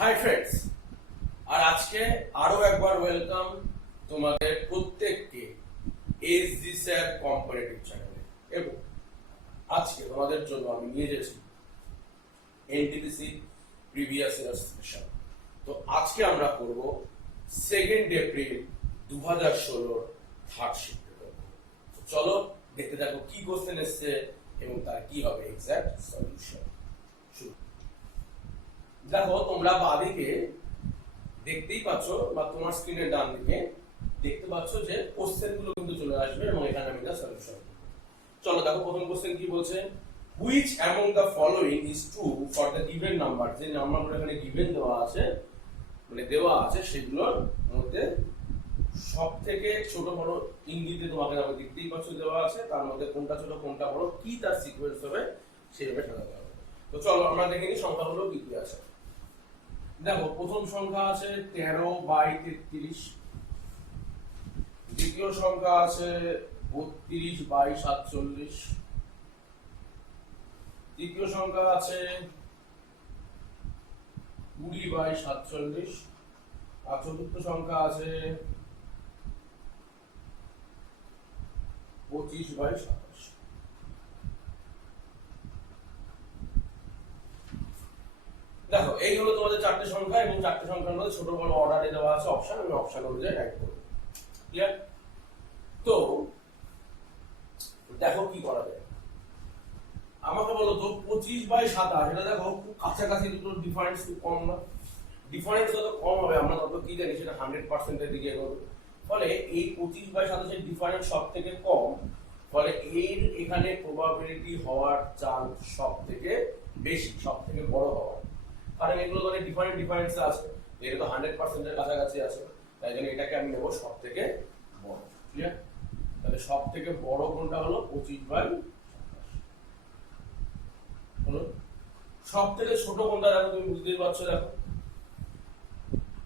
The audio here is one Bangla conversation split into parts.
হাই ফ্রেন্ডস, আর আজকে আরো একবার ওয়েলকাম তোমাদের প্রত্যেককে এসজি স্যার কম্পারেটিভ চ্যানেলে। এবং আজকে তোমাদের জন্য আমি নিয়ে এসেছি এনটিপিসি প্রিভিয়াস ইয়ার সেশন। তো আজকে আমরা করব 2 এপ্রিল 2016 থার্ড শিফট। চলো দেখতে থাকো কি কোশ্চেন এসছে এবং তার কি হবে এক্সাক্ট সলিউশন। দেখো, তোমরা বাদিকে দেখতেই পাচ্ছ বা তোমার স্ক্রিনের ডান দিকে দেখতে পাচ্ছ যে কোশ্চেন গুলো কিন্তু চলে আসবে এবং এখানে আমি তার সলিউশন। চলো দেখো, প্রথম কোশ্চেন কি বলছে, which among the following is true for the given number. যে নাম্বারগুলো এখানে গিভেন দেওয়া আছে মানে দেওয়া আছে সেগুলোর মধ্যে সব থেকে ছোট বড় ইংরেজিতে তোমাকে দেখতেই পাচ্ছ দেওয়া আছে, তার মধ্যে কোনটা ছোট কোনটা বড় কি তার সিকোয়েন্স হবে সেইভাবে সাজাতে হবে। তো চলো আমরা দেখে নিই সংখ্যাগুলো কি কি আছে। দেখো, প্রথম সংখ্যা আছে 13/33, দ্বিতীয় সংখ্যা আছে 32/47, তৃতীয় সংখ্যা আছে 20/47, আর চতুর্থ সংখ্যা আছে 25/27। দেখো, এই হলো তোমাদের চারটে সংখ্যা এবং চারটে সংখ্যার মধ্যে ছোট বড় অর্ডারে দেওয়া আছে অপশন, আমি অপশন অনুযায়ী রাইট করব। ক্লিয়ার? তো দেখো কি করা যায়, আমাকে বলো তো 25/27, এটা দেখো খুব কাছাকাছি, দুটো ডিফারেন্স খুব কম না? ডিফারেন্স যত কম হবে আমরা তত কি জানি সেটা 100% এর দিকে এগোবে। ফলে এই 25/27 এর ডিফারেন্স সব থেকে কম, ফলে এর এখানে প্রবাবিলিটি হওয়ার চান্স সব থেকে বেশি, সব থেকে বড় হওয়ার। কারণ এগুলো তো ডিফারেন্স আছে, এটা তো 100% এর কাছাকাছি আছে, তাই জন্য এটাকে আমি নেব সব থেকে বড়। ক্লিয়ার? তাহলে সব থেকে বড় কোনটা হলো 25/27 হলো। সব থেকে ছোট কোনটা দেখো, তুমি বুঝতেই পারছো। দেখো,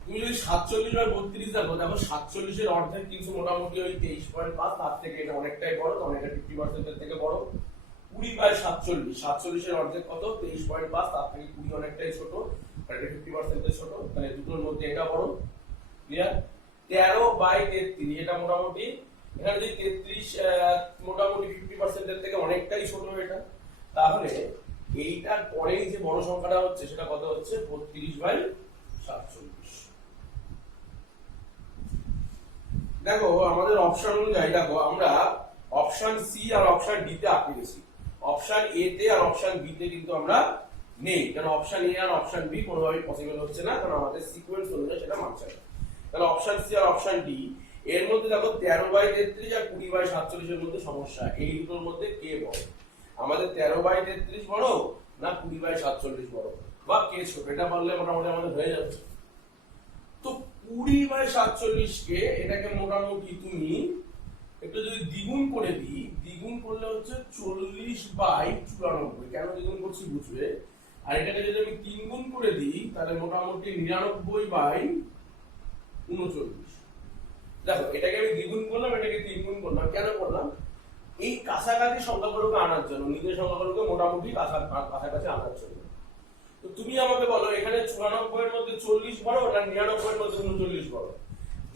তুমি যদি 47/32 দেখো, 47 এর অর্ধেক কিন্তু মোটামুটি ওই 23.5, তার থেকে এটা অনেকটাই বড়, কারণ এটা 50% এর থেকে বড়। 20/47, 47 এর অর্ধেক কত? 23.5, তার থেকে 20 অনেকটাই ছোট, এটা 50% এর ছোট, তাহলে দুটোর মধ্যে এটা বড়। ক্লিয়ার? 13/33, এটা মোটামুটি এখানে যদি 33 মোটামুটি 50% এর থেকে অনেকটাই ছোট এটা, তাহলে এইটার পরেই যে বড় সংখ্যাটা হচ্ছে সেটা কত হচ্ছে? 32/47। দেখো, আমাদের অপশন অনুযায়ী দেখো আমরা অপশন সি আর অপশন ডি তে আটকে গেছি, অপশন এ তে আর অপশন বি তে কিন্তু আমরা নেই, কারণ অপশন এ আর অপশন বি কোনোভাবেই পসিবল হচ্ছে না, কারণ আমাদের সিকোয়েন্স অনুযায়ী সেটা মানছে না। তাহলে অপশন সি আর অপশন ডি এর মধ্যে দেখো 13/33 আর 20/47 এর মধ্যে সমস্যা, এই দুটোর মধ্যে কে বড়? আমাদের 13/33 বড় না 20/47 বড়, বা কে ছোট? এটা বললে মোটামুটি আমাদের হয়ে যাবে। তো 20/47 কে এটাকে মোটামুটি তুমি একটু যদি দ্বিগুণ করে দিই, দ্বিগুণ করলে হচ্ছে 40/94। কেন দ্বিগুণ করছি বুঝবে। আর এটাকে যদি আমি 3 গুণ করে দিই তাহলে মোটামুটি 99/39। দেখো, এটাকে আমি দ্বিগুণ করলাম, এটাকে 3 গুণ করলাম, কেন করলাম? এই কাছাকাছি সংখ্যাগুলোকে আনার জন্য, নিজের সংখ্যাগুলোকে মোটামুটি কাছাকাছি আনার জন্য। তো তুমি আমাকে বলো, এখানে 94 এর মধ্যে 40 বড় না 99 এর মধ্যে 39 বড়?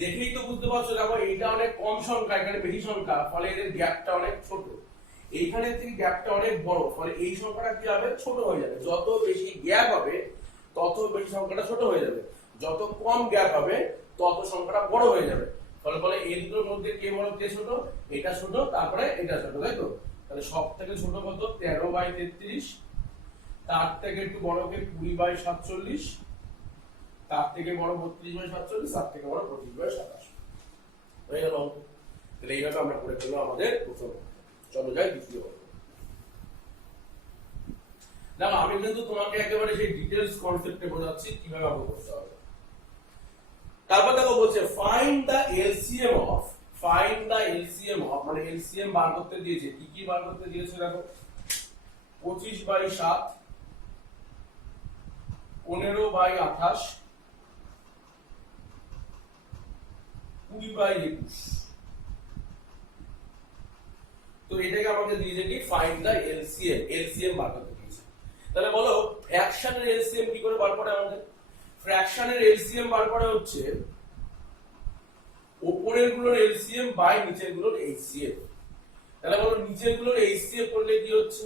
দেখেই তো বুঝতে পারছো, দেখো এইটা অনেক কম সংখ্যা, এখানে বেশি সংখ্যা, ফলে এদের গ্যাপটা অনেক ছোট। এইখানে থেকে গ্যাপটা অনেক বড়, ফলে এই সংখ্যাটা কি হবে? ছোট হয়ে যাবে। যত বেশি গ্যাপ হবে তত বেশি সংখ্যাটা ছোট হয়ে যাবে, যত কম গ্যাপ হবে তত সংখ্যাটা বড় হয়ে যাবে। ফলে এই দুটোর মধ্যে কে বড় কে ছোট? এটা ছোট, তারপরে এটা ছোট, তাই তো? তাহলে সব থেকে ছোট কত? 13/33, তার থেকে একটু বড় কে 20/47, তার থেকে বড় 32/47, তার থেকে বড় 25/27 হয়ে গেল। তাহলে এইভাবে আমরা করে ফেলবো আমাদের প্রথম। চলো যাই দ্বিতীয়। দেখো, আমি কিন্তু তোমাকে একেবারে সেই ডিটেইলস কনসেপ্টে বোঝাচ্ছি কিভাবে আমরা করতে হবে। তারপর দেখো বলছে ফাইন্ড দ্য এলসিএম অফ, মানে এলসিএম বার করতে দিয়েছে। কি কি বার করতে দিয়েছে দেখো, 25/7, 15/28, 20/21। তো এটাকে আমাকে দিয়েছে কি ফাইন্ড দ্য এলসিএম বার করতে দিয়েছে। তাহলে বলো ফ্র্যাকশনের এলসিএম কি করে বার করে আমাদের? ফ্র্যাকশনের এলসিএম বার করা হচ্ছে উপরের গুলোর এলসিএম বাই নিচের গুলোর এইচসিএফ। তাহলে বলো নিচের গুলোর এইচসিএফ করলে কি হচ্ছে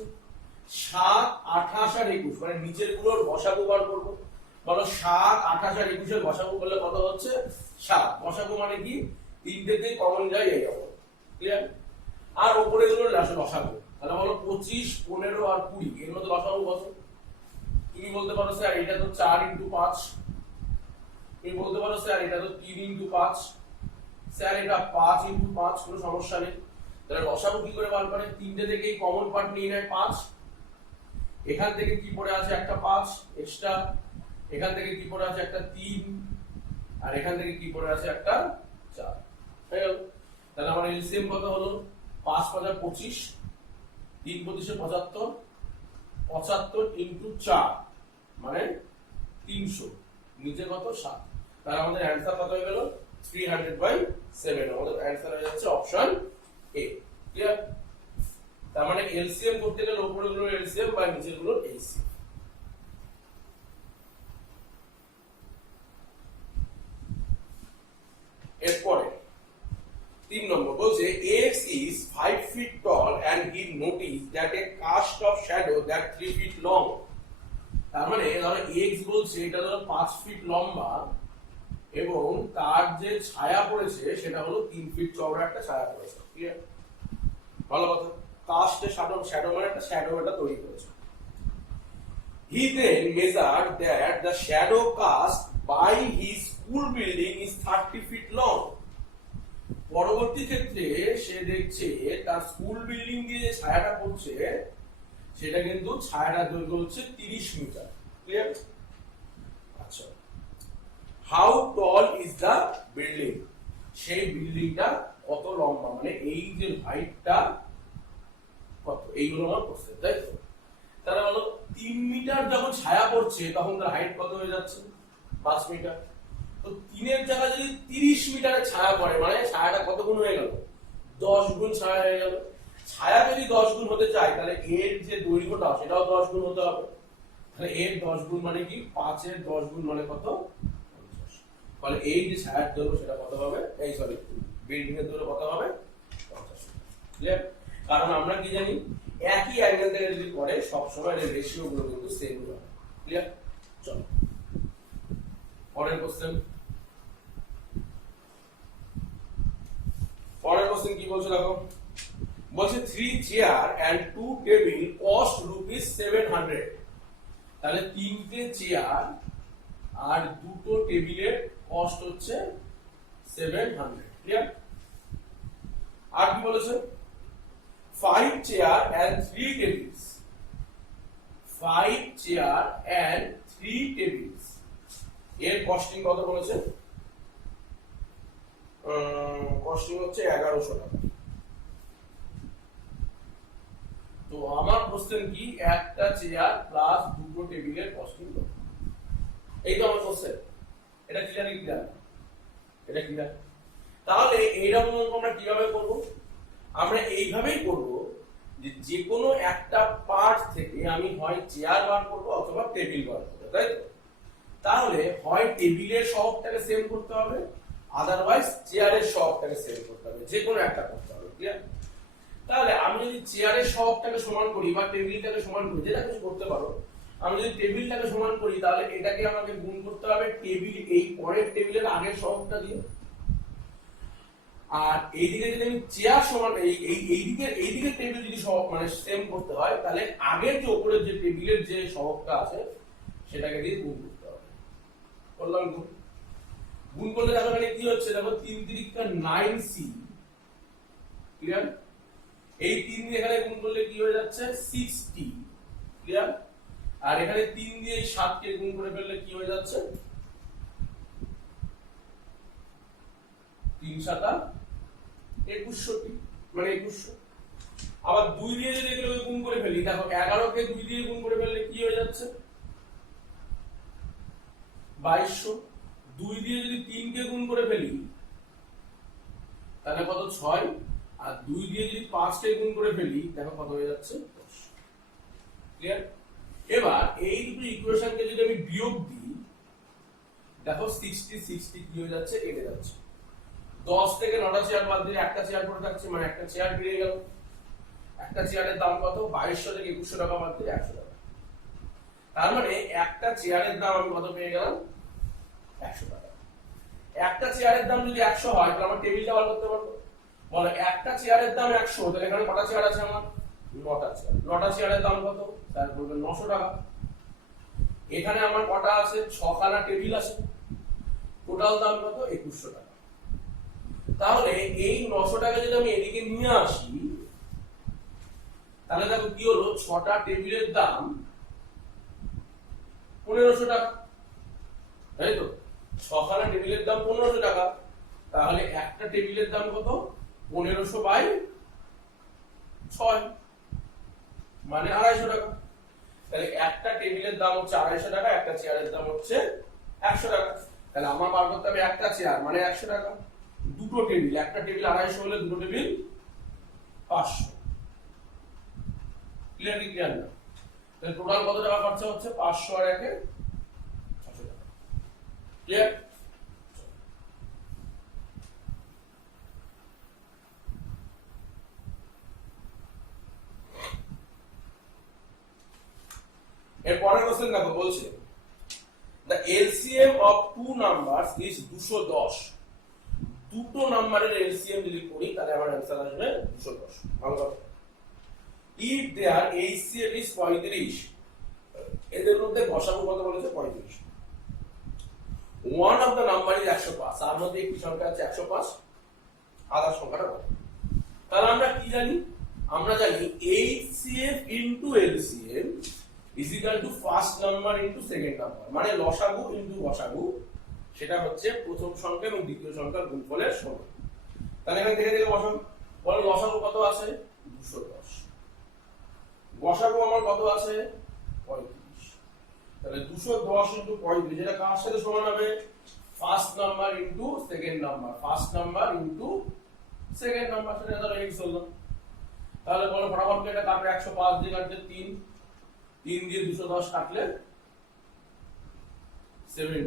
7 28 আর 21, মানে নিচের গুলোর গসাগু বার করব। বলো 7 28 আর 21 এর গসাগু করলে কত হচ্ছে 7। গসাগু মানে কি তিনটেতেই কমন যায় এই হবে, ক্লিয়ার। আর উপরের গুলোর লসাগু, তাহলে বলো 25 15 আর 20 এর মধ্যে লসাগু কত? তুমি বলতে পারো স্যার এটা তো 4 × 5, তুমি বলতে পারো স্যার এটা তো 3 × 5, স্যার এটা 5 × 5, কোনো সমস্যা নেই। তাহলে লসাগু কি করে বার করে? তিনটে থেকেই কমন পার্ট নিয়ে নেয় 5, এখান থেকে কি পড়ে আছে একটা 5 এক্সট্রা, এখান থেকে কি পড়ে আছে একটা 3, আর এখান থেকে কি পড়ে আছে একটা 4, হয়ে গেল। তাহলে আমার এলসিএম কত হলো 5 × 5 = 25, 3 × 25 = 75, 75 × 4 মানে 300, নিচে কত 7। তাহলে আমাদের অ্যানসার কত হয়ে গেল 300/7। আমাদের অ্যানসার হয়ে যাচ্ছে অপশন এ, ক্লিয়ার। তার মানে এলসিএম করতে গেলে উপরের গুলোর এলসিএম বা নিচের গুলোর এইচসিএফ। এরপরে 3 নম্বর বলছে X is 5 feet tall and he noticed that a cast of shadow that 3 feet long। তার মানে ধরো X বলছে এটা ধরো 5 ফিট লম্বা এবং তার যে ছায়া পড়েছে সেটা হলো 3 ফিট চওড়া একটা ছায়া পড়েছে, ক্লিয়ার। ভালো কথা, কাস্ট এ শ্যাডো মানে একটা শ্যাডো এটা তৈরি করেছে। He then measured that the shadow cast by his school building is 30 feet long। পরবর্তী ক্ষেত্রে সে দেখছে তার স্কুল বিল্ডিং দিয়ে যে ছায়াটা পড়ছে সেটা কিন্তু ছায়াটার দৈর্ঘ্য হচ্ছে 30 মিটার, ক্লিয়ার। আচ্ছা, how tall is the building? সেই বিল্ডিংটা কত লম্বা, মানে এই যে হাইটটা কত, এইগুলো আমার কোশ্চেন, তাই তো। তাহলে বলো 3 মিটার যখন ছায়া পড়ছে তখন তার হাইট কত হয়ে যাচ্ছে 5 মিটার। তো 3 এর জায়গায় যদি 30 মিটারের ছায়া পড়ে মানে ছায়াটা কত গুণ হয়ে গেল 10 গুণ ছায়া হয়ে গেল। ছায়া যদি 10 গুণ হতে চায় তাহলে এর যে দৈর্ঘ্যটা সেটাও 10 গুণ হতে হবে। তাহলে এর 10 গুণ মানে কি 5 এর 10 গুণ মানে কত 50। তাহলে এই যে ছায়ার দৈর্ঘ্য সেটা কত হবে, এই সরি বিল্ডিং এর দৈর্ঘ্য কত হবে 50, ক্লিয়ার। কারণ আমরা কি জানি একই অ্যাঙ্গেল থেকে যদি করে সব সময় এর রেশিও গুলো কিন্তু সেম হবে, ক্লিয়ার। চলো পরের কোশ্চেন। পরের কোশ্চেন কি বলছে দেখো, বলছে 3 চেয়ার এন্ড 2 টেবিল কস্ট ₹700। তাহলে 3টে চেয়ার আর 2টো টেবিলের কস্ট হচ্ছে 700, ক্লিয়ার। আর কি বলেছে 5 chair and 3 tables, 5 chair and 3 tables এর কস্টিং কত বলেছে? কস্টিং হচ্ছে 1100 টাকা। তো আমার কোশ্চেন কি একটা চেয়ার প্লাস 2টো টেবিলের কস্টিং কত? এই তো আমার কোশ্চেন। এটা ক্লিয়ার কি ক্লিয়ার? এটা ক্লিয়ার। তাহলে এইরকম আমরা কিভাবে করব? আমরা এইভাবেই করব যে যে কোনো একটা পার্ট থেকে আমি হয় চেয়ার বার করব অথবা টেবিল বার করব, তাই তো। তাহলে হয় টেবিলের সহগটাকে সেম করতে হবে, আদারওয়াইজ চেয়ারের সহগটাকে সেম করতে হবে, যে কোনো একটা করতে হবে, ক্লিয়ার। তাহলে আমি যদি চেয়ারের সহগটাকে সমান করি বা টেবিলটাকে সমান করি, যেটা কিছু করতে পারো, আমি যদি টেবিলটাকে সমান করি তাহলে এটাকে আমাকে গুণ করতে হবে টেবিল এই পরের টেবিলের আগের সহগটা দিয়ে। আর এইদিকে যদি আমি চেয়ার সমান এইদিকে টেবিল যদি সহগ মানে সেম করতে হয় তাহলে আগের যে উপরের যে টেবিলের যে সহগটা আছে সেটাকে দিয়ে গুণ করতে হবে। করলাম গুণ, গুণ করলে দেখো এখানে কি হচ্ছে, দেখো 3 × 3 = 9c, ক্লিয়ার। এই 3 দিয়ে এখানে গুণ করলে কি হয়ে যাচ্ছে 60, ক্লিয়ার। আর এখানে 3 দিয়ে এই 7 কে গুণ করে ফেললে কি হয়ে যাচ্ছে 3 × 7 = 2100, মানে 2100। আবার 2 দিয়ে যদি এগুলোকে গুণ করে ফেলি, দেখো 11 কে 2 দিয়ে গুণ করে ফেললে কি হয়ে যাচ্ছে 2200। 2 দিয়ে যদি 3 কে গুণ করে ফেলি তাহলে কত 6, আর 2 দিয়ে যদি 5 কে গুণ করে ফেলি দেখো কত হয়ে যাচ্ছে 10, ক্লিয়ার। এবার এই দুটো ইকুয়েশনকে যদি আমি বিয়োগ দিই দেখো 60 60 কি হয়ে যাচ্ছে, কেটে যাচ্ছে। 10 থেকে 9টা চেয়ার বাদ দিয়ে একটা চেয়ার পড়ে থাকছে, মানে একটা চেয়ার বেরিয়ে গেল। একটা চেয়ারের দাম কত? 2200 থেকে 2100 টাকা বাদ দিয়ে 100 টাকা। তার মানে একটা চেয়ারের দাম আমি কত পেয়ে গেলাম? 100 টাকা। একটা চেয়ারের দাম যদি 100 হয় তাহলে আমার টেবিলটা বার করতে পারবো। বলো একটা চেয়ারের দাম 100, তাহলে এখানে কটা চেয়ার আছে আমার? 9টা চেয়ার। 9টা চেয়ারের দাম কত? স্যার বলবেন 900 টাকা। এখানে আমার কটা আছে? 6খানা টেবিল আছে, টোটাল দাম কত? 2100 টাকা। তাহলে এই 900 টাকা যদি আমি এদিকে নিয়ে আসি, তাহলে দেখো কি হলো, 6টা টেবিলের দাম 1500 টাকা, তাই তো? 6খানা টেবিলের দাম 1500 টাকা, তাহলে একটা টেবিলের দাম কত? 1500 বাই 6, মানে 250 টাকা। তাহলে একটা টেবিলের দাম হচ্ছে 250 টাকা, একটা চেয়ারের দাম হচ্ছে 100 টাকা। তাহলে আমার বার করতে হবে একটা চেয়ার মানে 100 টাকা, দুটো টেবিল, একটা টেবিল 250 হলে দুটো টেবিল 500। ক্লিয়ার কি ক্লিয়ার না? তাহলে টোটাল কত টাকা খরচা হচ্ছে? 500 আর 1 600 টাকা। ক্লিয়ার? এর পরের কোশ্চেন দেখো, বলছে the LCM of two numbers is 210। দুটো নাম্বারের LCM যদি করি তাহলে আমার आंसर আসবে 210। ভালো কথা। if their HCF is 35, এদের মধ্যে গসাগু কত বলেছে? 35। one of the number is 105, তার মধ্যে একটি সংখ্যা আছে 105, আদার সংখ্যাটা কত? তাহলে আমরা কি জানি? আমরা জানি HCF into LCM is equal to first number into second number, মানে লসাগু into গসাগু, সেটা হচ্ছে প্রথম সংখ্যা এবং দ্বিতীয় সংখ্যার গুণফলের সমান। তাহলে এখানে থেকে থেকে বসাবো। বলো লসাগু কত আছে? 210। গসাগু আমার কত আছে? 35। তাহলে 210 into 35, যেটা কার সাথে সমান হবে? First number into second number, first number into second number, সেটা ধরো x হলো। তাহলে বলো ফটাফট এটা কাটবে, 105 দিয়ে কাটলে 3, 3 দিয়ে 210 কাটলে 70।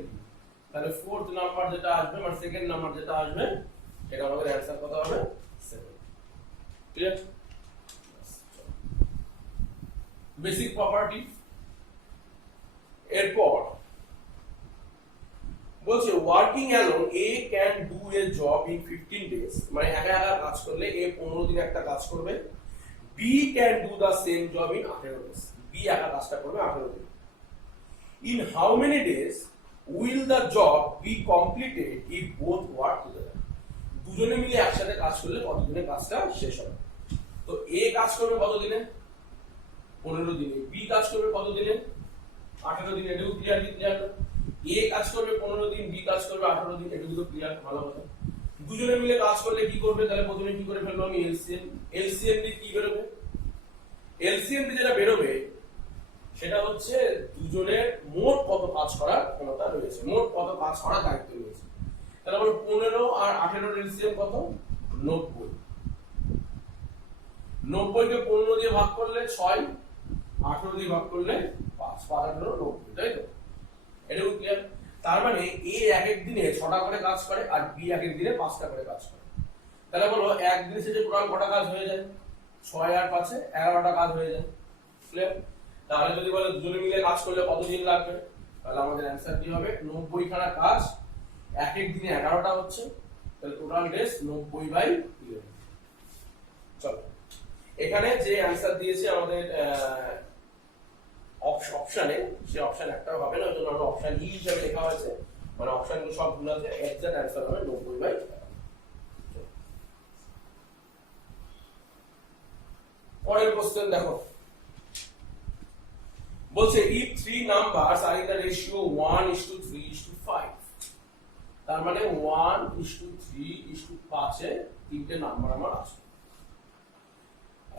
তাহলে ফোর্থ নাম্বার যেটা আসবে, মানে সেকেন্ড নাম্বার যেটা আসবে, সেটা আমাদের অ্যানসার কত হবে? 7। ক্লিয়ার? Basic property. এরপর বলছে working alone A can do a job in 15 days, মানে একা একা কাজ করলে এ 15 দিনে একটা কাজ করবে। B can do the same job in 18 days, B একা কাজটা করবে 18 দিনে। In how many days will the job be completed if both work together, দুজনে মিলে একসাথে কাজ করলে কতদিনে কাজটা শেষ হবে? তো এ কাজ করবে কত দিনে? 15 দিনে। বি কাজ করবে কত দিনে? 18 দিনে। এটুকু ক্লিয়ার কি ক্লিয়ার? এ কাজ করবে 15 দিন, বি কাজ করবে 18 দিন, এটুকু তো ক্লিয়ার। ভালো কথা। দুজনে মিলে কাজ করলে কি করবে? তাহলে প্রথমে কি করে ফেলবো আমি? এলসিএম। এলসিএম দিয়ে কি বেরোবে? এলসিএম দিয়ে যেটা বেরোবে সেটা হচ্ছে দুজনের মোট কত কাজ করার ক্ষমতা রয়েছে, মোট কত কাজ করার দায়িত্ব রয়েছে। তাহলে আমরা 15 আর 18 এলসিএম কত? 90। 90 কে 15 দিয়ে ভাগ করলে 6, 18 দিয়ে ভাগ করলে 5, 5 18 90, তাই তো? এটুকু ক্লিয়ার? তার মানে এ এক এক দিনে 6টা করে কাজ করে আর বি এক এক দিনে 5টা করে কাজ করে। তাহলে বলো এক দিনে শেষে টোটাল কটা কাজ হয়ে যায়? 6 আর 5 11টা কাজ হয়ে যায়। ক্লিয়ার? তাহলে যদি বলে দুজনে মিলে কাজ করলে কত দিন লাগবে, তাহলে আমাদের অ্যানসার কি হবে? 90 খানা কাজ, এক এক দিনে 11টা হচ্ছে, তাহলে টোটাল ডেজ 90/11। চলো, এখানে যে অ্যানসার দিয়েছে আমাদের অপশনে, সে অপশন একটাও হবে না, ওই জন্য আমরা অপশন ই হিসাবে লেখা হয়েছে, মানে অপশনগুলো সব ভুল আছে, এক্সাক্ট অ্যানসার হবে 90/11। পরের কোশ্চেন দেখো, বলছে if three numbers are in the ratio 1:3:5, তার মানে 1:3:5 এ তিনটে নাম্বার আমার আছে।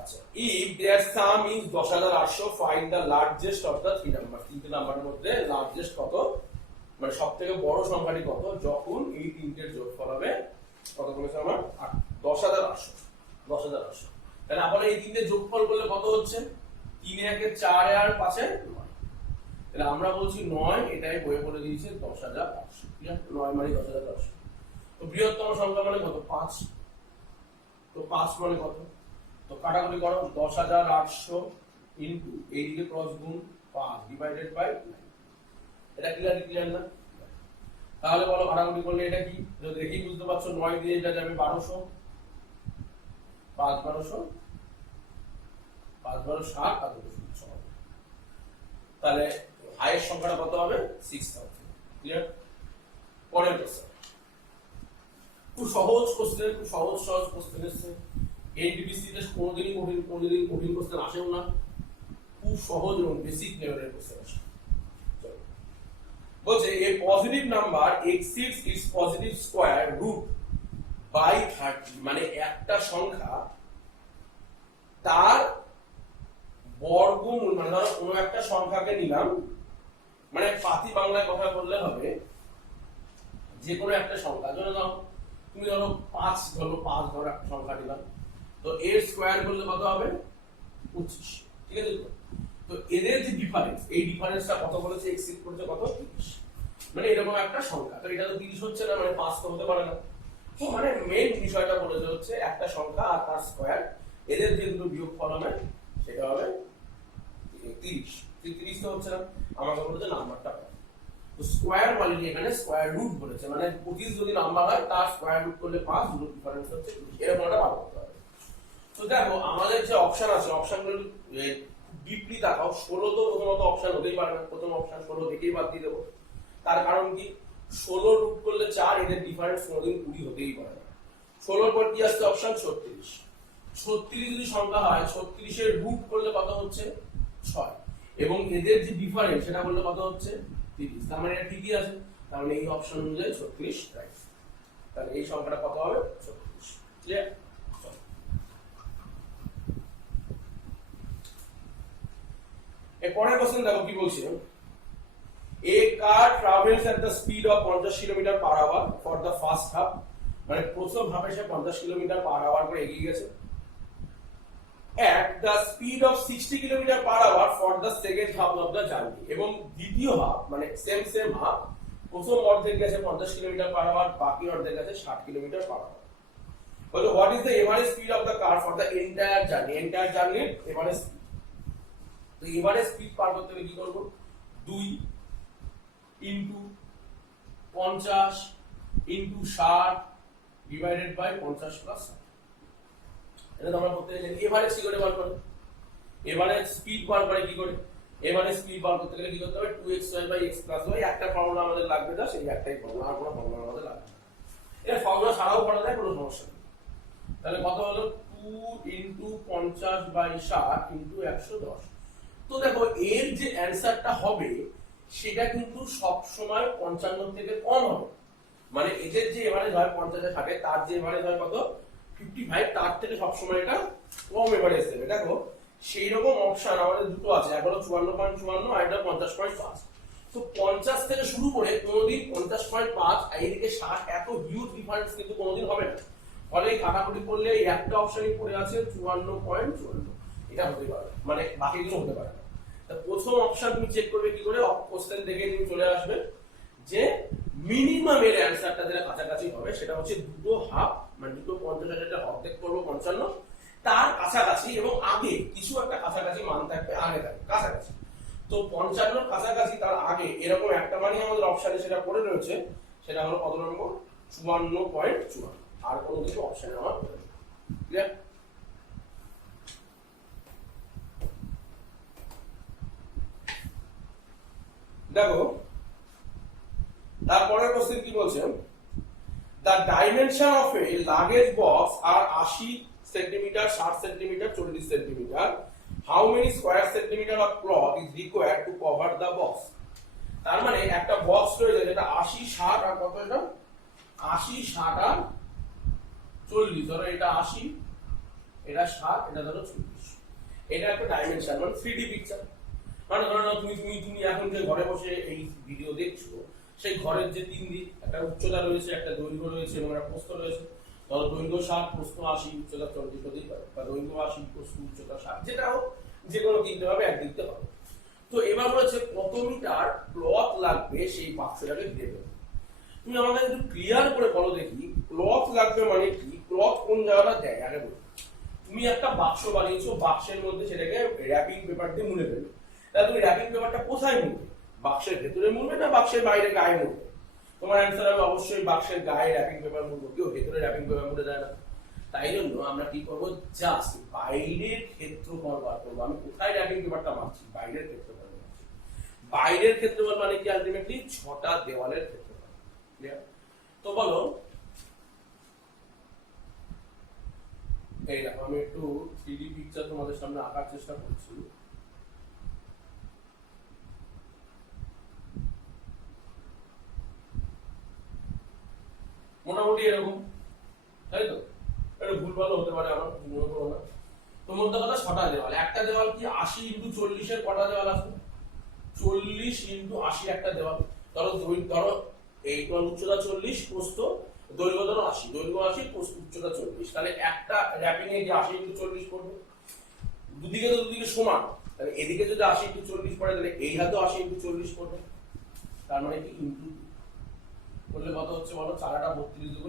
আচ্ছা, if their sum is 10,800, find the largest of the three numbers, তিনটে নাম্বারের মধ্যে লার্জেস্ট কত, মানে সবথেকে বড় সংখ্যাটি কত যখন এই তিনটের যোগফল হবে কত বলেছে আমার? 10,800। 10,800। তাহলে আবার এই তিনটে যোগফল করলে কত হচ্ছে? 3 এ 1 4 আর 5 এ 9। তাহলে আমরা বলছি 9, এটাই বইয়ে বলে দিয়েছে 10,800। ঠিক আছে, 9 মানে 10,800। তো বৃহত্তম সংখ্যা মানে কত? 5। তো 5 মানে কত? তো কাটাকুটি করো, 10,800 ইনটু এইদিকে ক্রস গুণ 5 ডিভাইডেড বাই 9। এটা ক্লিয়ার না? তাহলে বলো কাটাকুটি করলে এটা কি? যদি দেখি বুঝতে পারছো, 9 দিয়ে এটা যাবে 1200, 5 1200, 5 12 60 আর 206। তাহলে হাইয়েস্ট সংখ্যাটা কত হবে? 6000। ক্লিয়ার? পরের কোশ্চেন, খুব সহজ কোশ্চেন, খুব সহজ কোশ্চেন এসেছে। এনটিপিসি তে কোনোদিনই কঠিন কোশ্চেন আসেও না, খুব সহজ এবং বেসিক লেভেলের কোশ্চেন আসে। বলছে a positive number exceeds its positive square root by 30, মানে একটা সংখ্যা তার বর্গমূল, মানে ধরো কোনো একটা সংখ্যাকে নিলাম, মানে পাতি বাংলায় কথা বললে হবে যে কোনো একটা সংখ্যা, ধরো তুমি ধরো 5 ধরো একটা সংখ্যা নিলাম, তো এর স্কয়ার করলে কত হবে? 25। ঠিক আছে, তো এদের যে ডিফারেন্স, এই ডিফারেন্সটা কত বলেছে? এক্সিড করছে কত? 30। মানে এরকম একটা সংখ্যা, তো এটা তো 30 হচ্ছে না, মানে 5 তো হতে পারে না। তো মানে মেইন বিষয়টা বলেছে হচ্ছে একটা সংখ্যা আর তার স্কয়ার, এদের যে দুটো বিয়োগফল হবে সেটা হবে 30। 30 তো হচ্ছে না, আমাকে বলেছে নাম্বারটা। তো স্কয়ার বলেনি এখানে, স্কয়ার রুট বলেছে, মানে 25 যদি নাম্বার হয় তার স্কয়ার রুট করলে 5, দুটো ডিফারেন্স হচ্ছে 20। এরকম একটা বার করতে হবে। তো দেখো আমাদের যে অপশন আছে, অপশনগুলো ডিপলি দেখাও। 16 তো প্রথমত অপশন হতেই পারে না, প্রথম অপশন 16 দেখেই বাদ দিয়ে দেবো। তার কারণ কি? 16 রুট করলে 4, এদের ডিফারেন্স কোনোদিন 20 হতেই পারে না। 16 পর কি আসছে? অপশন 36। 36 যদি সংখ্যা হয়, 36 এর রুট করলে কত হচ্ছে? 6, এবং এদের যে ডিফারেন্স সেটা করলে কত হচ্ছে? 30। তার মানে এটা ঠিকই আছে, তাহলে এই অপশন অনুযায়ী 36 রাইট। তাহলে এই সংখ্যাটা কত হবে? 36। ক্লিয়ার? এরপরের কোশ্চেন দেখো কি বলছে। A car travels at the speed of 50 kilometre per hour for the first half, মানে প্রথম হাফে সে 50 কিলোমিটার পার আওয়ার করে এগিয়ে গেছে। At the speed of 60 kilometre per hour for the second half of the journey, এবং দ্বিতীয় হাফ মানে সেম হাফ, প্রথম অর্ধেক গেছে 50 কিলোমিটার পার আওয়ার, বাকি অর্ধেক গেছে 60 কিলোমিটার পার আওয়ার। বলো what is the average speed of the car for the entire journey, entire জার্নির এভারেজ স্পিড। তো এভারেজ স্পিড পার করতে হলে কি করব? 2 into 50 into 60 divided by 50 plus 60। এটা তো আমরা করতে জানি। এভারেজ কি করে বার করে? এভারেজ স্পিড বার করে কি করে? এভারেজ স্পিড বার করতে গেলে কি করতে হবে? 2xy by x plus y, একটা ফর্মুলা আমাদের লাগবে, না সেই একটাই ফর্মুলা, আর কোনো ফর্মুলা আমাদের লাগবে না। এর ফর্মুলা ছাড়াও করা যায়, কোনো সমস্যা নেই। তাহলে কত হলো? 2 ইনটু 50 বাই 60 ইনটু 110। তো দেখো এর যে অ্যানসারটা হবে সেটা কিন্তু সব সময় 55 থেকে কম হবে, মানে এদের যে এভারেজ হয় 50 এর 60, তার যে এভারেজ হয় কত? 55, তার থেকে সব সময় এটা কম এভারেজ দেবে। দেখো সেই রকম অপশন আমাদের দুটো আছে, একটা হলো 54.54 আর একটা 50.5। তো 50 থেকে শুরু করে কোনোদিন 50.5 আর এদিকে 60, এত হিউজ ডিফারেন্স কিন্তু কোনোদিন হবে না। ফলে কাটাকুটি করলে এই একটা অপশনই পড়ে আছে 54.54, এটা হতে পারে, মানে বাকিগুলো হতে পারে না। প্রথম অপশন তুমি চেক করবে কি করে? কোশ্চেন দেখে তুমি চলে আসবে যে মিনিমাম এর অ্যানসারটা যেটা কাছাকাছি হবে সেটা হচ্ছে দুটো হাফ, মানে দুটো 50 অর্ধেক করবো 55, তার কাছাকাছি এবং আগে কিছু একটা কাছাকাছি মান থাকবে, আগে থাকবে কাছাকাছি। তো 55 কাছাকাছি তার আগে এরকম একটা মানই আমাদের অপশনে সেটা পড়ে রয়েছে, সেটা হলো কত নম্বর? 54.54, আর কোনো কিছু অপশনে আমার পড়ে নেই। ক্লিয়ার? দেখো তারপরের কোশ্চেন কি বলছে? The dimension of a luggage box are 80 centimetre, 60 centimetre, 40 centimetre. How many square centimetre of cloth is required to cover the box? তার মানে একটা বক্স রয়েছে যেটা 80, 60 আর কত? এটা 80, 60 আর 40। ধরো এটা 80, এটা 60, এটা ধরো 40। এটা একটা ডাইমেনশন, মানে 3D পিকচার। মানে ধরো না তুমি এখন যে ঘরে বসে এই ভিডিও দেখছো, সেই ঘরের যে 3 দিক, একটা উচ্চতা রয়েছে, একটা দৈর্ঘ্য রয়েছে এবং একটা প্রস্থ রয়েছে। ধরো দৈর্ঘ্য 60, প্রস্থ 80, উচ্চতা 40 হতেই পারে, বা দৈর্ঘ্য 80, প্রস্থ উচ্চতা 60, যেটা হোক যে কোনো কিনতে হবে, এক দিকতে হবে। তো এবার বলেছে কত মিটার ক্লথ লাগবে সেই বাক্সটাকে ঘিরে ফেলতে। তুমি আমাকে একটু ক্লিয়ার করে বলো দেখি ক্লথ লাগবে মানে কি, ক্লথ কোন জায়গাটা দেয় আগে বলো। তুমি একটা বাক্স বানিয়েছো, বাক্সের মধ্যে সেটাকে র্যাপিং পেপার দিয়ে মুড়ে ফেলবে, তাহলে তুমি র্যাপিং পেপারটা কোথায় মুড়বে? বাক্সের ভেতরে মুড়বে না বাক্সের বাইরে গায়ে মুড়বে? তোমার অ্যান্সার হবে অবশ্যই বাক্সের গায়ে র্যাপিং পেপার মুড়বো, কেউ ভেতরে র্যাপিং পেপার মুড়ে দেয় না। তাই জন্য আমরা কি করবো, জাস্ট বাইরের ক্ষেত্রফল বার করবো। আমি কোথায় র্যাপিং পেপারটা মারছি? বাইরের ক্ষেত্রফল মারছি। বাইরের ক্ষেত্রফল মানে কি আলটিমেটলি 6টা দেওয়ালের ক্ষেত্রফল। ক্লিয়ার? তো বলো, এই দেখো আমি একটু 3D পিকচার তোমাদের সামনে আঁকার চেষ্টা করছি। মোটামুটি এরকম, তাই তো? এটা ভুলভাল হতে পারে, আমার মনে করো না। তো মধ্যে কথা 6টা দেওয়াল। একটা দেওয়াল কি 80 × 40 এর কটা দেওয়াল আছে? 40 × 80 একটা দেওয়াল। ধরো এই তোমার উচ্চতা 40, প্রস্থ দৈর্ঘ্য ধরো 80, দৈর্ঘ্য 80, প্রস্থ উচ্চতা 40, তাহলে একটা র্যাপিং এ যে 80 × 40 করবে, দুদিকে তো দুদিকে সমান, তাহলে এদিকে যদি 80 × 40 পড়ে তাহলে এই হাতেও 80 × 40 করবে। তার মানে কি ইনটু করলে কত হচ্ছে বলো? 4 × 32 =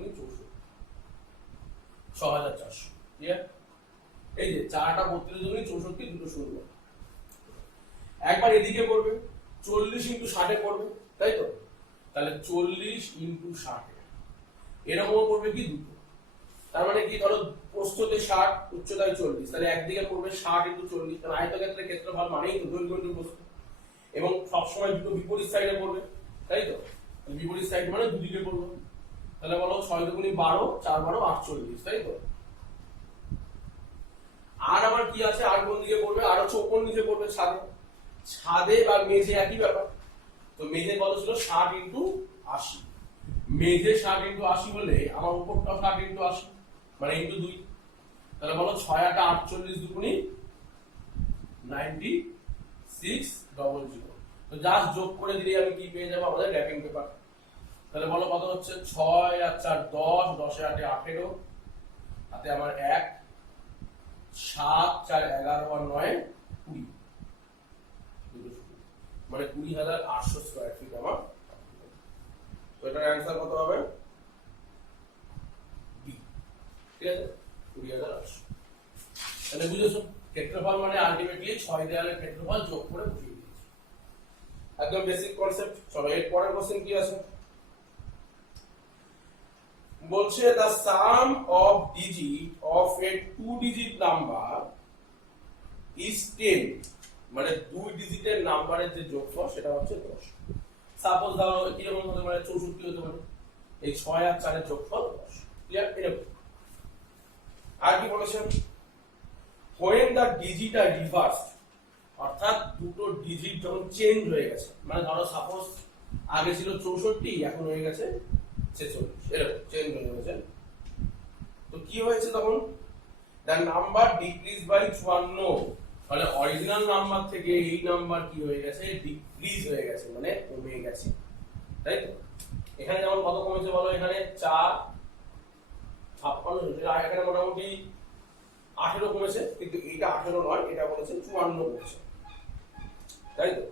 64, 6400। ক্লিয়ার? এই যে 4 × 32 = 64, দুটো শূন্য। একবার এদিকে করবে 40 × 60 করবে, তাই তো? তাহলে 40 × 60 এরকম করবে কি দুটো। তার মানে কি, ধরো প্রস্থতে 60, উচ্চতায় 40, তাহলে একদিকে করবে 60 × 40, কারণ আয়তক্ষেত্রের ক্ষেত্রফল মানেই তো দৈর্ঘ্য × প্রস্থ, এবং সবসময় দুটো বিপরীত সাইডে করবে, তাই তো? বিপরীত সাইড মানে দুদিকে করবে। তাহলে বলো 6 × 12, 4 × 12 48, তাই তো? আর আবার কি আছে, আর কোন দিকে করবে? আর হচ্ছে ওপর নিচে করবে, ছাদে। ছাদে বা মেঝে একই ব্যাপার। তো মেঝে কত ছিল? 60 × 80। মেঝে 60 × 80 হলে আমার উপরটা 60 × 80 মানে ইনটু 2। তাহলে বলো 6 × 8 48, 2 × 9600। তো জাস্ট যোগ করে দিলে আমি কি পেয়ে যাবো? আমাদের র্যাপিং পেপার। তাহলে বলো কত হচ্ছে? 6 আর 4 10, 10 এ 8 18, হাতে আমার 1, 7 4 11 আর 9 20, মানে 20,800 স্কয়ার ফিট আমার। তো এটার অ্যান্সার কত হবে? বি। ঠিক আছে, 20,800। তাহলে বুঝেছো, ক্ষেত্রফল মানে আলটিমেটলি 6 দেওয়ালের ক্ষেত্রফল যোগ করে বুঝিয়ে দিয়েছি। একদম বেসিক কনসেপ্ট। চলো এর পরের কোশ্চেন কি আছে? বলছে the sum of digit of a 2 digit number is 10, মানে 2 ডিজিটের নাম্বারের যে যোগফল সেটা হচ্ছে 10। সাপোজ ধরো কিরকম হতে পারে? 64 হতে পারে। এই 6 আর 4 এর যোগফল 10। ক্লিয়ার? এরকম। আর কি বলেছেন? when the digit are reversed, অর্থাৎ দুটো ডিজিট যখন চেঞ্জ হয়ে গেছে, মানে ধরো সাপোজ আগে ছিল 64, এখন হয়ে গেছে 46, এরকম চেঞ্জ হয়ে গেছে। তো কি হয়েছে তখন? the number decreased by 54, তাহলে অরিজিনাল নাম্বার থেকে এই নাম্বার কি হয়ে গেছে? ডিক্রিজ হয়ে গেছে, মানে কমে গেছে, তাই তো? এখানে যেমন কত কমেছে বলো? এখানে 4 56 হয়েছে, আর এখানে মোটামুটি 18 কমেছে, কিন্তু এটা 18 নয়, এটা বলেছে 54 কমেছে, তাই তো?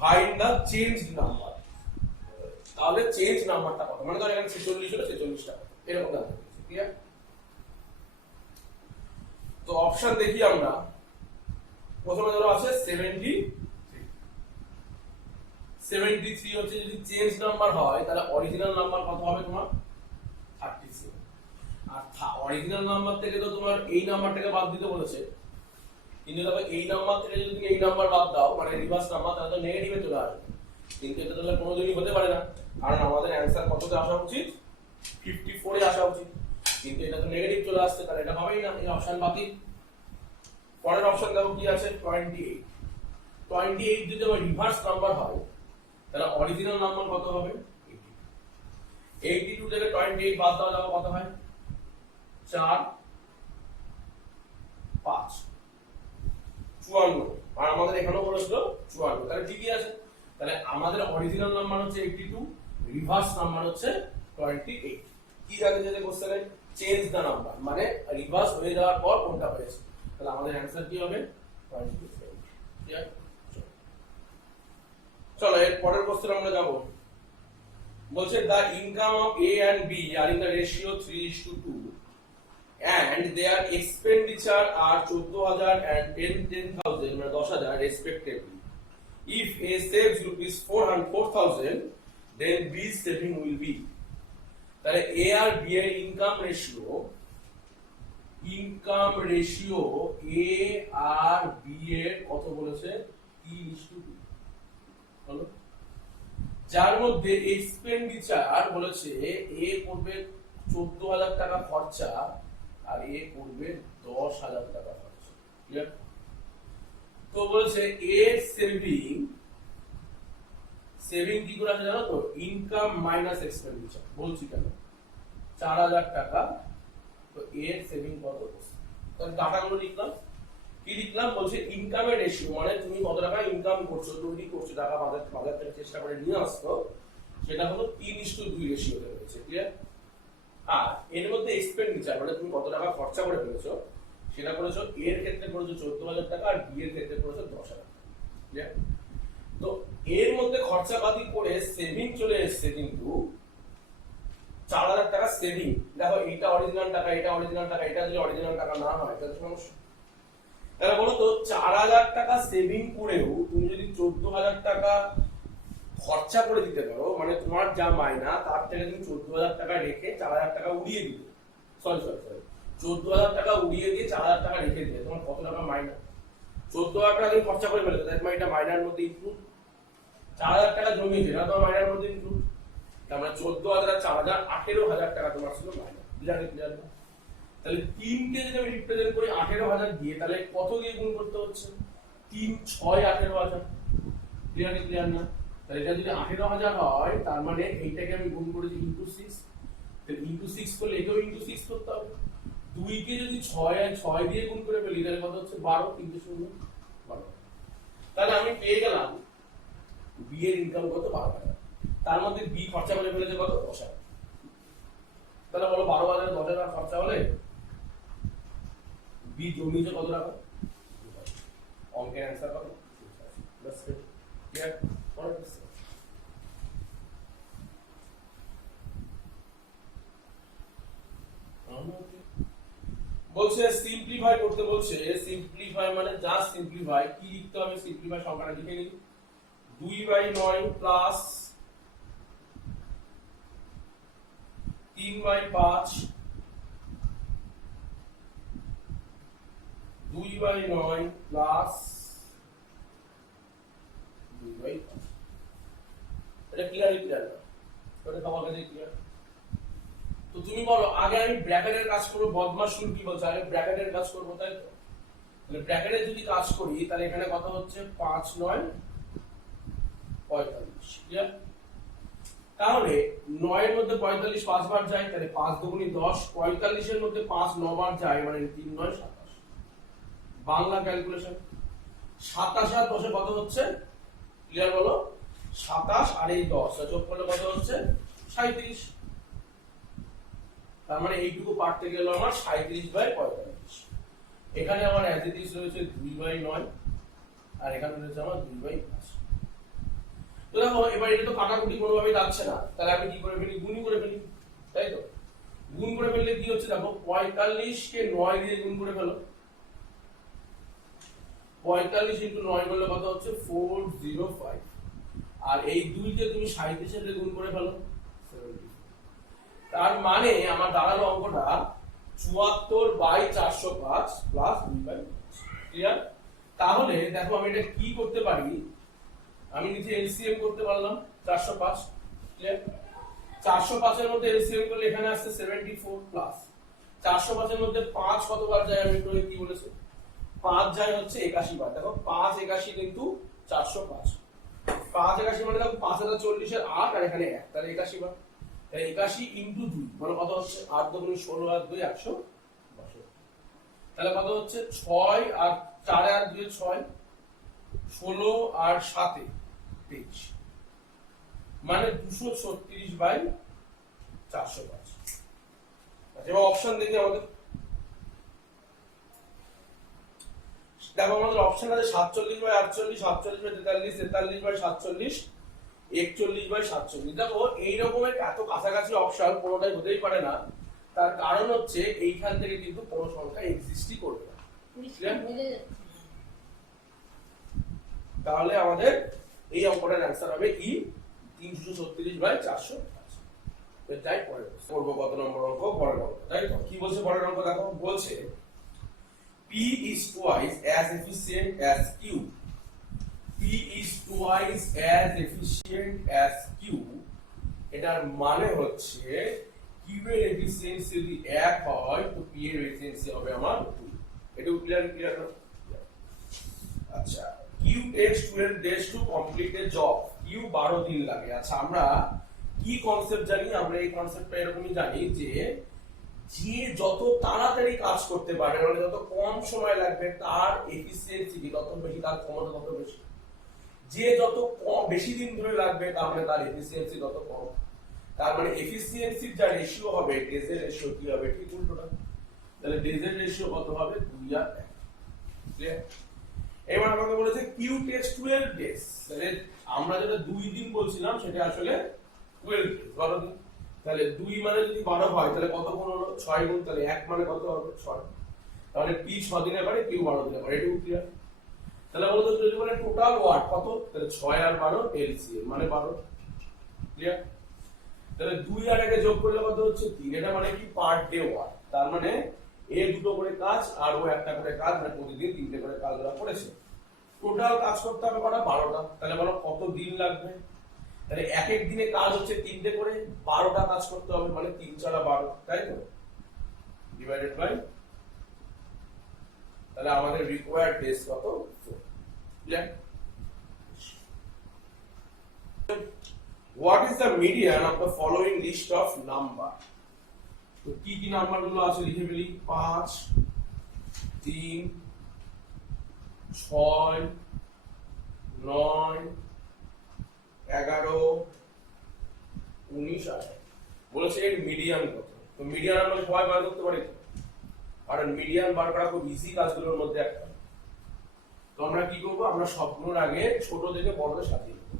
Find the changed number. তাহলে চেঞ্জ নাম্বারটা কত? মানে ধর এখানে 46 হলো, 46টা এরকম জানতে চাইছি। ক্লিয়ার? তো অপশন দেখি আমরা। প্রথমে ধরো আছে 73। 73 হচ্ছে যদি চেঞ্জ নাম্বার হয়, তাহলে অরিজিনাল নাম্বার কত হবে তোমার? 37। আর অরিজিনাল নাম্বার থেকে তো তোমার এই নাম্বারটাকে বাদ দিতে বলেছে, কিন্তু দেখো এই নাম্বার থেকে যদি তুমি এই নাম্বার বাদ দাও, মানে রিভার্স নাম্বার, তাহলে তো নেগেটিভে চলে আসবে। কিন্তু এটা তাহলে কোনোদিনই হতে পারে না, কারণ আমাদের অ্যান্সার কততে আসা উচিত? 54 এ আসা উচিত, কিন্তু এটা তো নেগেটিভ চলে আসছে, তাহলে এটা হবেই না, এই অপশন বাতিল। পরের অপশন দেখো কি আছে? 28। 28 যদি আমার রিভার্স নাম্বার হয়, তাহলে অরিজিনাল নাম্বার কত হবে? 82 থেকে 28 বাদ দেওয়া যাবে, কত হয়? 4 5 54। আর আমাদের এখানেও বলেছিল 54, তাহলে ঠিকই আছে। তাহলে আমাদের অরিজিনাল নাম্বার হচ্ছে 82, রিভার্স নাম্বার হচ্ছে 28। কি জানে যে কোশ্চেনে চেঞ্জ দ্য নাম্বার, মানে রিভার্স হয়ে যাওয়ার পর কোনটা হয়েছে, তাহলে আমাদের অ্যান্সার কি হবে? 28। ক্লিয়ার? চলো এর পরের কোশ্চেন আমরা যাব। বলছে the income of A and B are in the ratio 3:2 and their expenditure are 14,000 and 10,000 মানে 10,000 respectively. If A saves rupees 4,000 then B's saving will be, তাহলে A আর B এর ইনকাম রেশিও A আর B এর কত বলেছে 3:2 হলো, যার মধ্যে এক্সপেন্ডিচার বলেছে A করবে 14,000 টাকা খরচা আর A করবে 10,000 টাকা খরচা। ক্লিয়ার? তো বলেছে A সেভিং কি করে আছে জানো তো, ইনকাম মাইনাস এক্সপেন্ডিচার। বলছি কেন, 4,000 টাকা, তো এর সেভিং কত? তাহলে টাকাগুলো লিখলাম, কি লিখলাম, বলছে ইনকামের রেশিও মানে তুমি কত টাকা ইনকাম করছো, তৈরি করছো টাকা বাজার থেকে চেষ্টা করে নিয়ে আসতো, সেটা হলো 3:2 রেশিওতে রয়েছে। ক্লিয়ার? আর এর মধ্যে এক্সপেন্ডিচার মানে তুমি কত টাকা খরচা করে ফেলেছো, সেটা করেছো, এর ক্ষেত্রে করেছো 14,000 টাকা আর বি এর ক্ষেত্রে করেছো 10,000 টাকা। ক্লিয়ার? তো এর মধ্যে খরচাপাতি করে সেভিং চলে এসেছে কিন্তু 4,000 টাকা সেভিং। দেখো এটা অরিজিনাল টাকা, এটা অরিজিনাল টাকা, এটা যদি অরিজিনাল টাকা না হয় তাহলে সমস্যা। তাহলে বলো তো 4,000 টাকা সেভিং করেও তুমি যদি 14,000 টাকা খরচা করে দিতে পারো, মানে তোমার যা মাইনা তার থেকে তুমি 14,000 টাকা রেখে 4,000 টাকা উড়িয়ে দিতে, সরি 14,000 টাকা উড়িয়ে দিয়ে 4,000 টাকা রেখে দিলে তোমার কত টাকা মাইনা? 14,000 টাকা তুমি খরচা করে ফেলেছো, তাই তোমার এটা মাইনার মধ্যে ইনক্লুড। 4,000 টাকা জমিয়েছে, এটা তোমার মাইনার মধ্যে ইনক্লুড। তার মানে 14,000 আর 4,000 18,000 টাকা তোমার ছিল মাইনাস। ক্লিয়ার? তাহলে 3 কে যদি আমি রিপ্রেজেন্ট করি 18,000 দিয়ে, তাহলে কত দিয়ে গুণ করতে হচ্ছে? 3 6 18,000। ক্লিয়ার না? তাহলে এটা যদি 18,000 হয় তার মানে এইটাকে আমি গুণ করেছি ইনটু 6, তাহলে ইনটু 6 করলে এটাও ইনটু 6 করতে হবে। 2 কে যদি 6 দিয়ে গুণ করে ফেলি তাহলে কত হচ্ছে 12, 3 × 0 12। তাহলে আমি পেয়ে গেলাম বি এর ইনকাম কত 12,000, তার মধ্যে বি খরচা করে ফেলেছে কত 10,000। তাহলে বলো 12,000 10,000 খরচা হলে বি জমিয়েছে কত টাকা? অঙ্কের অ্যান্সার কত? বাস। ক্লিয়ার? বলছে সিম্পলিফাই করতে, বলছে সিম্পলিফাই মানে জাস্ট সিম্পলিফাই। কি লিখতে হবে? সিম্পলিফাই সংখ্যাটা লিখে নিই, 2/9 প্লাস 3/5, 2/9 প্লাস 2/5। এটা ক্লিয়ার না? এটা তোমার কাছে ক্লিয়ার? তো তুমি বলো আগে আমি ব্র্যাকেটের কাজ করব, বদমাশ শুরু কি বলছে, আগে ব্র্যাকেটের কাজ করব, তাই তো? তাহলে ব্র্যাকেটে যদি কাজ করি তাহলে এখানে কত হচ্ছে 5 9 45। ক্লিয়ার? তাহলে 9 এর মধ্যে 45 5 বার যায়, তাহলে 5 দুগুনি 10, 45 এর মধ্যে 5 9 বার যায়, মানে 3 9 27। বাংলা ক্যালকুলেশন 27 আর 10 এ কত হচ্ছে? ক্লিয়ার বলো? 27 আর এই 10 যোগ করলে কত হচ্ছে? 37। তার মানে এইটুকু পারতে গেল আমার 37/45। এখানে আমার অ্যাজ ইট ইজ রয়েছে 2/9 আর এখানে রয়েছে আমার 2/5। তো দেখো এবার এটা তো কাটাকুটি কোনোভাবেই যাচ্ছে না, তাহলে আমি কি করে ফেলি? গুণই করে ফেলি, তাই তো? গুণ করে ফেললে কি হচ্ছে দেখো, 45 কে 9 দিয়ে গুণ করে ফেলো, 45 × 9 করলে কত হচ্ছে? 405। আর এই 2 কে তুমি 37 এর গুণ করে ফেলো, 70। তার মানে আমার দাঁড়ালো অঙ্কটা 74/405 প্লাস 2/5। ক্লিয়ার? তাহলে দেখো আমি এটা কি করতে পারি, আমি নিচে এলসিএম করতে পারলাম 405। ক্লিয়ার? 405 এর মধ্যে এলসিএম করলে এখানে আসছে 74 প্লাস 405 এর মধ্যে 5 কতবার যায় আমি একটু কি বলেছি, 5 যায় হচ্ছে 81 বার। দেখো 5 81 কিন্তু 405, 5 81 মানে দেখো 5,040 এর 8 আর এখানে 1, তাহলে 81 বার। তাহলে 81 × 2 মানে কত হচ্ছে? 8 দুগুণে 16 আর 2 162। তাহলে কত হচ্ছে? 6 আর 4 আর 2 6, 16 আর 7 23, মানে 236/405। এবার অপশন দেখি আমাদের, দেখো আমাদের অপশন আছে 47 বাই 48, 47 বাই 43, 43 বাই 47, 41 বাই 47। দেখো এই রকমের এত কাছাকাছি অপশন কোনোটাই হতেই পারে না, তার কারণ হচ্ছে এইখান থেকে কিন্তু কোনো সংখ্যা এক্সিস্টই করবে না। তাহলে আমাদের এই অঙ্কটার অ্যান্সার হবে ই 336 বাই 400। তাই পরে করবো কত নম্বর অঙ্ক, পরের অঙ্ক। তাই তো কি বলছে পরের অঙ্ক? দেখো বলছে P is twice as efficient as Q. P is twice as efficient as Q. এটার মানে হচ্ছে Q এর এফিসিয়েন্সি যদি 1 হয় তো P এর এফিসিয়েন্সি হবে আমার 2। এটা ক্লিয়ার না? আচ্ছা, Q takes 12 days to complete a job. Q 12 দিন লাগে। আচ্ছা, আমরা কি কনসেপ্ট জানি? আমরা এই কনসেপ্টটা এরকমই জানি যে যে যত তাড়াতাড়ি কাজ করতে পারে, মানে যত কম সময় লাগবে তার এফিসিয়েন্সি তত বেশি, তার ক্ষমতা তত বেশি। যে যত বেশি দিন ধরে লাগবে তার মানে তার এফিসিয়েন্সি তত কম। তার মানে এফিসিয়েন্সির যা রেশিও হবে, ডেজের রেশিও কি হবে? ঠিক উল্টোটা। তাহলে ডেজের রেশিও কত হবে? 2 আর 1। ক্লিয়ার? এবার আমাকে বলেছে কিউ টেক্স 12 ডেজ। তাহলে আমরা যেটা 2 দিন বলছিলাম সেটা আসলে 12 ডেজ, 12 দিন। তাহলে 2 মানে যদি 12 হয় তাহলে কত গুণ হলো? 6 গুণ। তাহলে 1 মানে কত হবে? 6। তাহলে পি 6 দিনে পারে, কিউ 12 দিনে পারে। এটুকু ক্লিয়ার? তাহলে বলতো যদি বলে টোটাল ওয়াট কত, তাহলে 6 আর 12 এলসিএম মানে 12। ক্লিয়ার? তাহলে 2 আর 1 যোগ করলে কত হচ্ছে? 3। এটা মানে কি? Per day what. তার মানে এ দুটো করে কাজ আর ও একটা করে কাজ, মানে প্রতিদিন 3টে করে কাজ ওরা করেছে। টোটাল কাজ করতে হবে কটা? 12টা। তাহলে বলো কত দিন লাগবে? তাহলে এক এক দিনে কাজ হচ্ছে 3টে করে, 12টা কাজ করতে হবে, মানে 3 × 12, তাই তো? ডিভাইডেড বাই, তাহলে আমাদের রিকোয়ার্ড ডেজ কত? 4। Clear? What is the median of the following list of number? তো কি কি নাম্বার গুলো আছে লিখে ফেলি। 5, 3, 6, 9, 11, 19 আর বলেছে এর মিডিয়ান কত। তো মিডিয়ান আমরা সবাই বার করতে পারি, কারণ মিডিয়ান বার করা খুব ইজি কাজগুলোর মধ্যে একটা। তো আমরা কি করব? আমরা সবগুলোর আগে ছোট থেকে বড়তে সাজিয়ে দেব।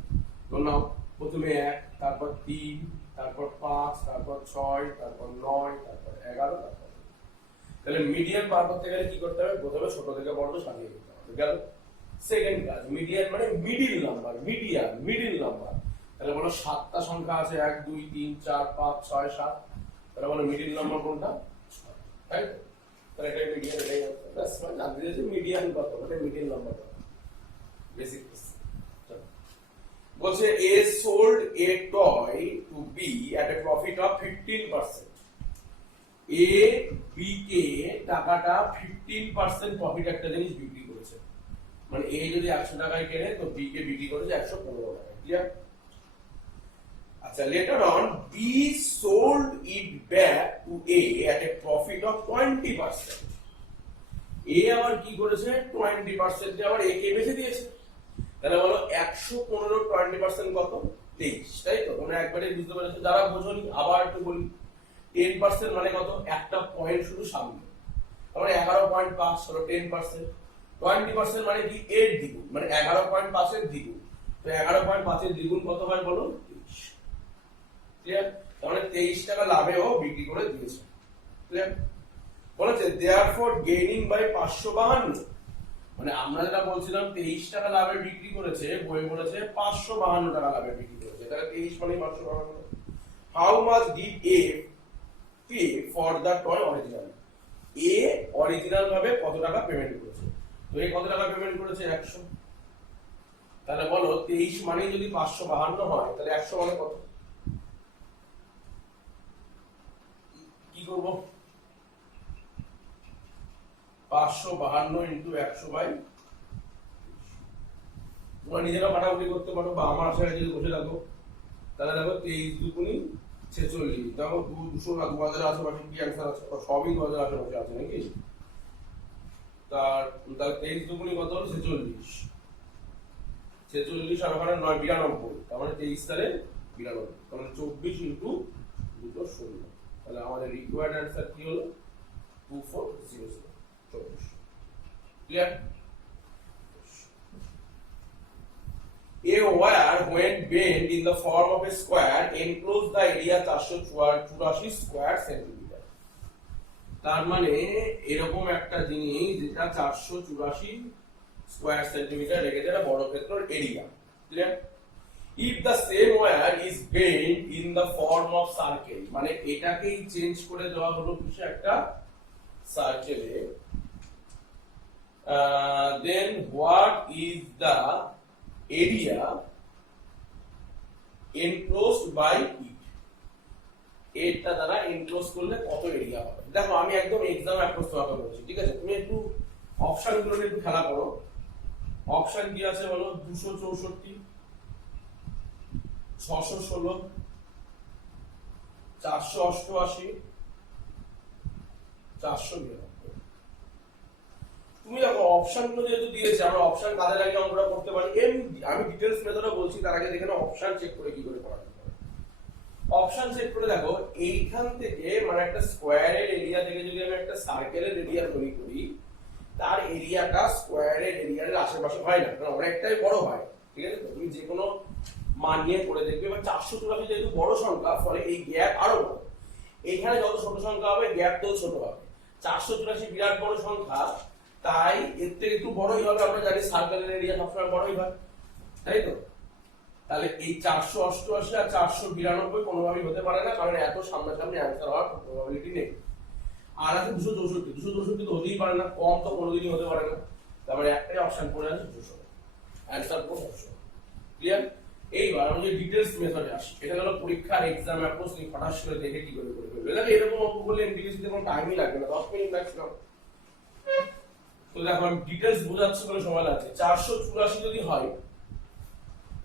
তো নাও প্রথমে 1, তারপর 3, তারপর 5, তারপর 6, তারপর 9, তারপর 11, তারপর। তাহলে মিডিয়ান বার করতে গেলে কি করতে হবে? প্রথমে ছোট থেকে বড়তে সাজিয়ে দিতে হবে। গেল? সেকেন্ড কাজ, মিডিয়ান মানে middle number. Median middle number. তাহলে বলো 7টা সংখ্যা আছে, 1, 2, 3, 4, 5, 6, 7। তাহলে বলো মিডিল নাম্বার কোনটা? 6। তাই তো? তাহলে এটা মিডিয়ান, এটাই ব্যাস। মানে জানতে চাইছি মিডিয়ান কত, মানে মিডিল নাম্বার কত। বেসিক বলছে A sold a toy to B at a profit of 15%। A B কে টাকাটা 15% প্রফিট একটা জিনিস বিক্রি করেছে। মানে এ যদি 100 টাকায় কেনে তো বি কে বিক্রি করেছে 115 টাকায়। ক্লিয়ার? আচ্ছা, letter on B sold it back to A at a profit of 20%। এ আবার কি করেছে? 20% দিয়ে আবার এ কে বেচে দিয়েছে। তাহলে বলো 115 20% কত? 23। তাই তো? তোমরা একবারে বুঝতে পেরেছো? যারা বোঝোনি আবার একটু বলি। 10% মানে কত? একটা পয়েন্ট শুধু সামনে, তাহলে 11.5 হলো 10%। 20% মানে কি? এর দ্বিগুণ, মানে 11.5 এর দ্বিগুণ। তো 11.5 এর দ্বিগুণ কত হয় বলো? 23। ক্লিয়ার? তাহলে 23 টাকা লাভেও বিক্রি করে দিয়েছে। ক্লিয়ার? বলেছে দেয়ারফর গেইনিং বাই 552। মানে আমরা যেটা বলছিলাম 23 টাকা লাভে বিক্রি করেছে, বই বলেছে 552 টাকা লাভে বিক্রি করেছে। তাহলে 23 মানে 552। How much did A pay for the toy original? A original ভাবে কত টাকা পেমেন্ট করেছে? তো এ কত টাকা পেমেন্ট করেছে? 100। তাহলে বলো 23 মানে যদি 552 হয় তাহলে 100 মানে কত? কি করব? 552 ইনটু 100/। তোমরা নিজেরা কাটাকুটি করতে পারো বা আমার আশায় যদি বসে থাকো তাহলে দেখো 23 দুগুণী 46। দেখো 200 না 2000 আশেপাশে কি অ্যান্সার আছে? সবই 2000 আশেপাশে আছে নাকি? তার 23 দুগুণী কত হলো? 46। 46 আর ওখানে 9 92। তার মানে 23 তারে 92। তাহলে 24 ইনটু 2 16। তাহলে আমাদের রিকোয়ার্ড অ্যান্সার কি হলো? 2400। 24। Clear? A wire when bent in the form of a square enclose the area 484 square centimetre. তার মানে এরকম একটা জিনিস যেটা 484 স্কয়ার সেন্টিমিটার রেখেছে একটা বড় ক্ষেত্রের area. Clear? If the same wire is bent in the form of circle, মানে এটাকেই চেঞ্জ করে দেওয়া হলো কিছু একটা সার্কেলে, then what is the area enclosed by it? এটা দ্বারা এনক্লোজ করলে কত এরিয়া হবে? দেখো আমি একদম এক্সাম অ্যাপ্রোচ তোমাকে বলছি, ঠিক আছে? তুমি একটু অপশন গুলো নিয়ে একটু খেলা করো। অপশন কি আছে বলো? 264, 616, 488, 492। তুমি দেখো অপশন গুলো যেহেতু দিয়েছে, আমরা অপশন কাদের আগে অঙ্কটা করতে পারি। আমি ডিটেইলস মেথডে বলছি, তার আগে দেখে নাও অপশন চেক করে কি করে করা যায়। অপশন চেক করে দেখো, এইখান থেকে মানে একটা স্কয়ারের এরিয়া থেকে যদি আমি একটা সার্কেলের এরিয়া তৈরি করি, তার এরিয়াটা স্কয়ারের এরিয়ার আশেপাশে হয় না, কারণ অনেকটাই বড় হয়। ঠিক আছে? তো তুমি যে কোনো মান নিয়ে করে দেখবে। এবার 484 যেহেতু বড় সংখ্যা, ফলে এই গ্যাপ আরো বড়। এইখানে যত ছোট সংখ্যা হবে গ্যাপ তত ছোট হবে। 484 বিরাট বড় সংখ্যা, তাই এর থেকে একটু বড়ই হবে। আমরা জানি সার্কেলের এরিয়া সবসময় বড়ই হয়, তাই তো? তাহলে এই 488 আর 492 কোনোভাবেই হতে পারে না, কারণ এত সামনাসামনি অ্যান্সার হওয়ার প্রবাবিলিটি নেই। আর আছে 264 তো হতেই পারে না, কম তো কোনোদিনই হতে পারে না। তারপরে একটাই অপশন পড়ে আছে 200, অ্যান্সার পুরো 200। ক্লিয়ার? এইবার আমরা যে ডিটেইলস মেথডে আসি, এটা হলো পরীক্ষার এক্সাম অ্যাপ্রোচ নিয়ে হঠাৎ করে দেখে কি করে ফেলবে। দেখো এরকম অঙ্ক করলে এমপিএসসি তে কোনো টাইমই লাগবে না, 10 মিনিট ম্যাক্সিমাম। তো দেখো আমি ডিটেইলস বোঝাচ্ছি বলে সময় লাগছে। 484 যদি হয়,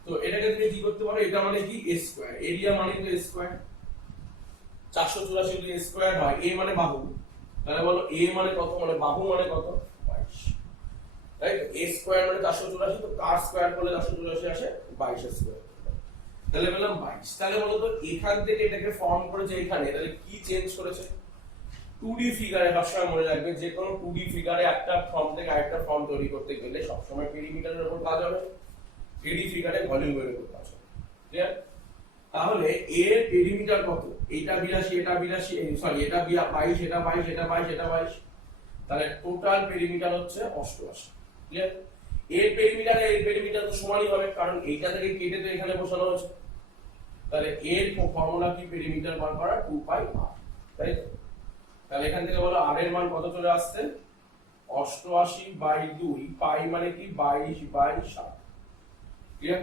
তো এটাকে তুমি কি করতে পারো? এটা মানে কি? a স্কয়ার, এরিয়া মানে তো a স্কয়ার। 484 যদি a স্কয়ার হয়, a মানে বাহু, তাহলে বলো a মানে কত? মানে বাহু মানে কত? 22। রাইট? a স্কয়ার মানে 484, তো কার স্কয়ার করলে 484 আসে? 22 স্কয়ার। তাহলে বললাম 22। তাহলে বলো তো এখান থেকে এটাকে ফর্ম করেছে এখানে, তাহলে কি চেঞ্জ করেছে? 2D ফিগারে সবসময় মনে রাখবে, যে কোনো 2D ফিগারে একটা ফর্ম থেকে আরেকটা ফর্ম তৈরি করতে গেলে সবসময় পেরিমিটারের উপর কাজ হবে, 3D ফিগারে ভলিউমের উপর কাজ হবে। ক্লিয়ার? তাহলে এর পেরিমিটার কত? এটা 82, এটা 82, সরি এটা 22, এটা 22, এটা 22, এটা 22। তাহলে টোটাল পেরিমিটার হচ্ছে 88। ক্লিয়ার? এর পেরিমিটার এর পেরিমিটার তো সমানই হবে, কারণ এইটা থেকে কেটে তো এখানে বসানো হয়েছে। তাহলে এর ফর্মুলা কি? পেরিমিটার বার করা 2 পাই r, তাই তো? তাহলে এখান থেকে বলো r এর মান কত চলে আসছে? 88/2, পাই মানে কি? 22/7। ক্লিয়ার?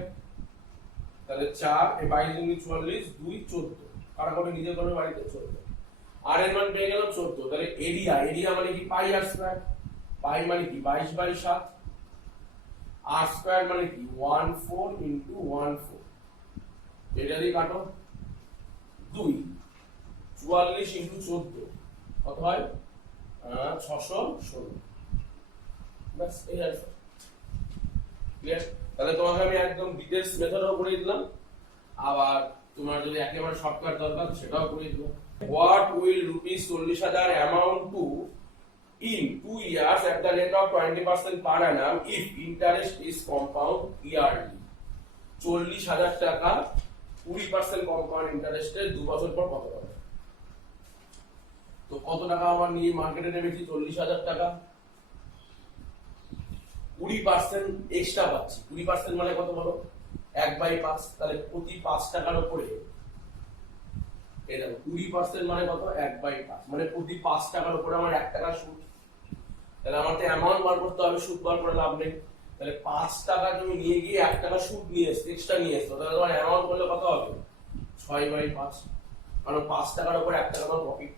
তাহলে 4 এ 22 44, 2 14, কাটাকুটি নিজে করবে বাড়িতে 14। r এর মান পেয়ে গেল 14। তাহলে এরিয়া মানে কি? পাই r স্কয়ার। পাই মানে কি? 22/7। r স্কয়ার মানে কি? 14 * 14। এটা দিয়ে কাটো 2, 44 * 14 কত হয়? 616। বাস এই অ্যান্সার। ক্লিয়ার? তাহলে তোমাকে আমি একদম ডিটেইলস মেথডও করে দিলাম, আবার তোমার যদি একেবারে শর্টকাট দরকার সেটাও করে দিলাম। What will rupees 40,000 amount to in 2 years at the rate of 20% per annum if interest is compound yearly? 40,000 টাকা 20% কম্পাউন্ড ইন্টারেস্টে 2 বছর পর কত হবে? তো কত টাকা আমার নিয়ে মার্কেটে নেমেছি? 40,000 টাকা। 20% এক্সট্রা পাচ্ছি। 20% মানে কত বলো? 1/5। তাহলে প্রতি 5 টাকার উপরে এই দেখো 20% মানে কত? 1/5, মানে প্রতি 5 টাকার উপরে আমার 1 টাকা সুদ। তাহলে আমার তো অ্যামাউন্ট বার করতে হবে, সুদ বার করে লাভ নেই। তাহলে 5 টাকা তুমি নিয়ে গিয়ে 1 টাকা সুদ নিয়ে এসছো, এক্সট্রা নিয়ে এসছো, তাহলে তোমার অ্যামাউন্ট করলে কত হবে? 6/5, কারণ 5 টাকার উপরে 1 টাকা আমার প্রফিট।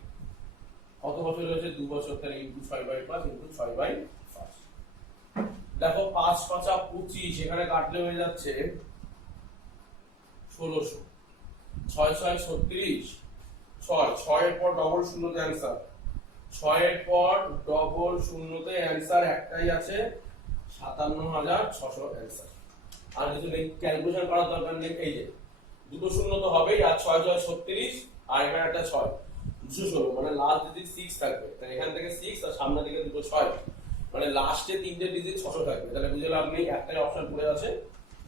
কত বছর হয়েছে? 2 বছর। তাহলে ইনটু 6/5 ইনটু 6/5। দেখো 5 5 25, এখানে কাটলে হয়ে যাচ্ছে 1600। 6 6 36, 6 এর পর ডবল শূন্যতে অ্যান্সার, 6 এর পর ডবল শূন্যতে অ্যান্সার একটাই আছে, 57,600 অ্যান্সার। আর কিছু নেই, ক্যালকুলেশন করার দরকার নেই। এই যে দুটো শূন্য তো হবেই, আর 6 6 36, আর এখানে একটা 6, 216, মানে লাস্ট ডিজিট 6 থাকবে। তাহলে এখান থেকে 6 আর সামনের দিকে দুটো 6, মানে লাস্টে তিনটে ডিজিট 600 থাকবে। তাহলে বুঝে লাভ নেই, একটাই অপশন পড়ে আছে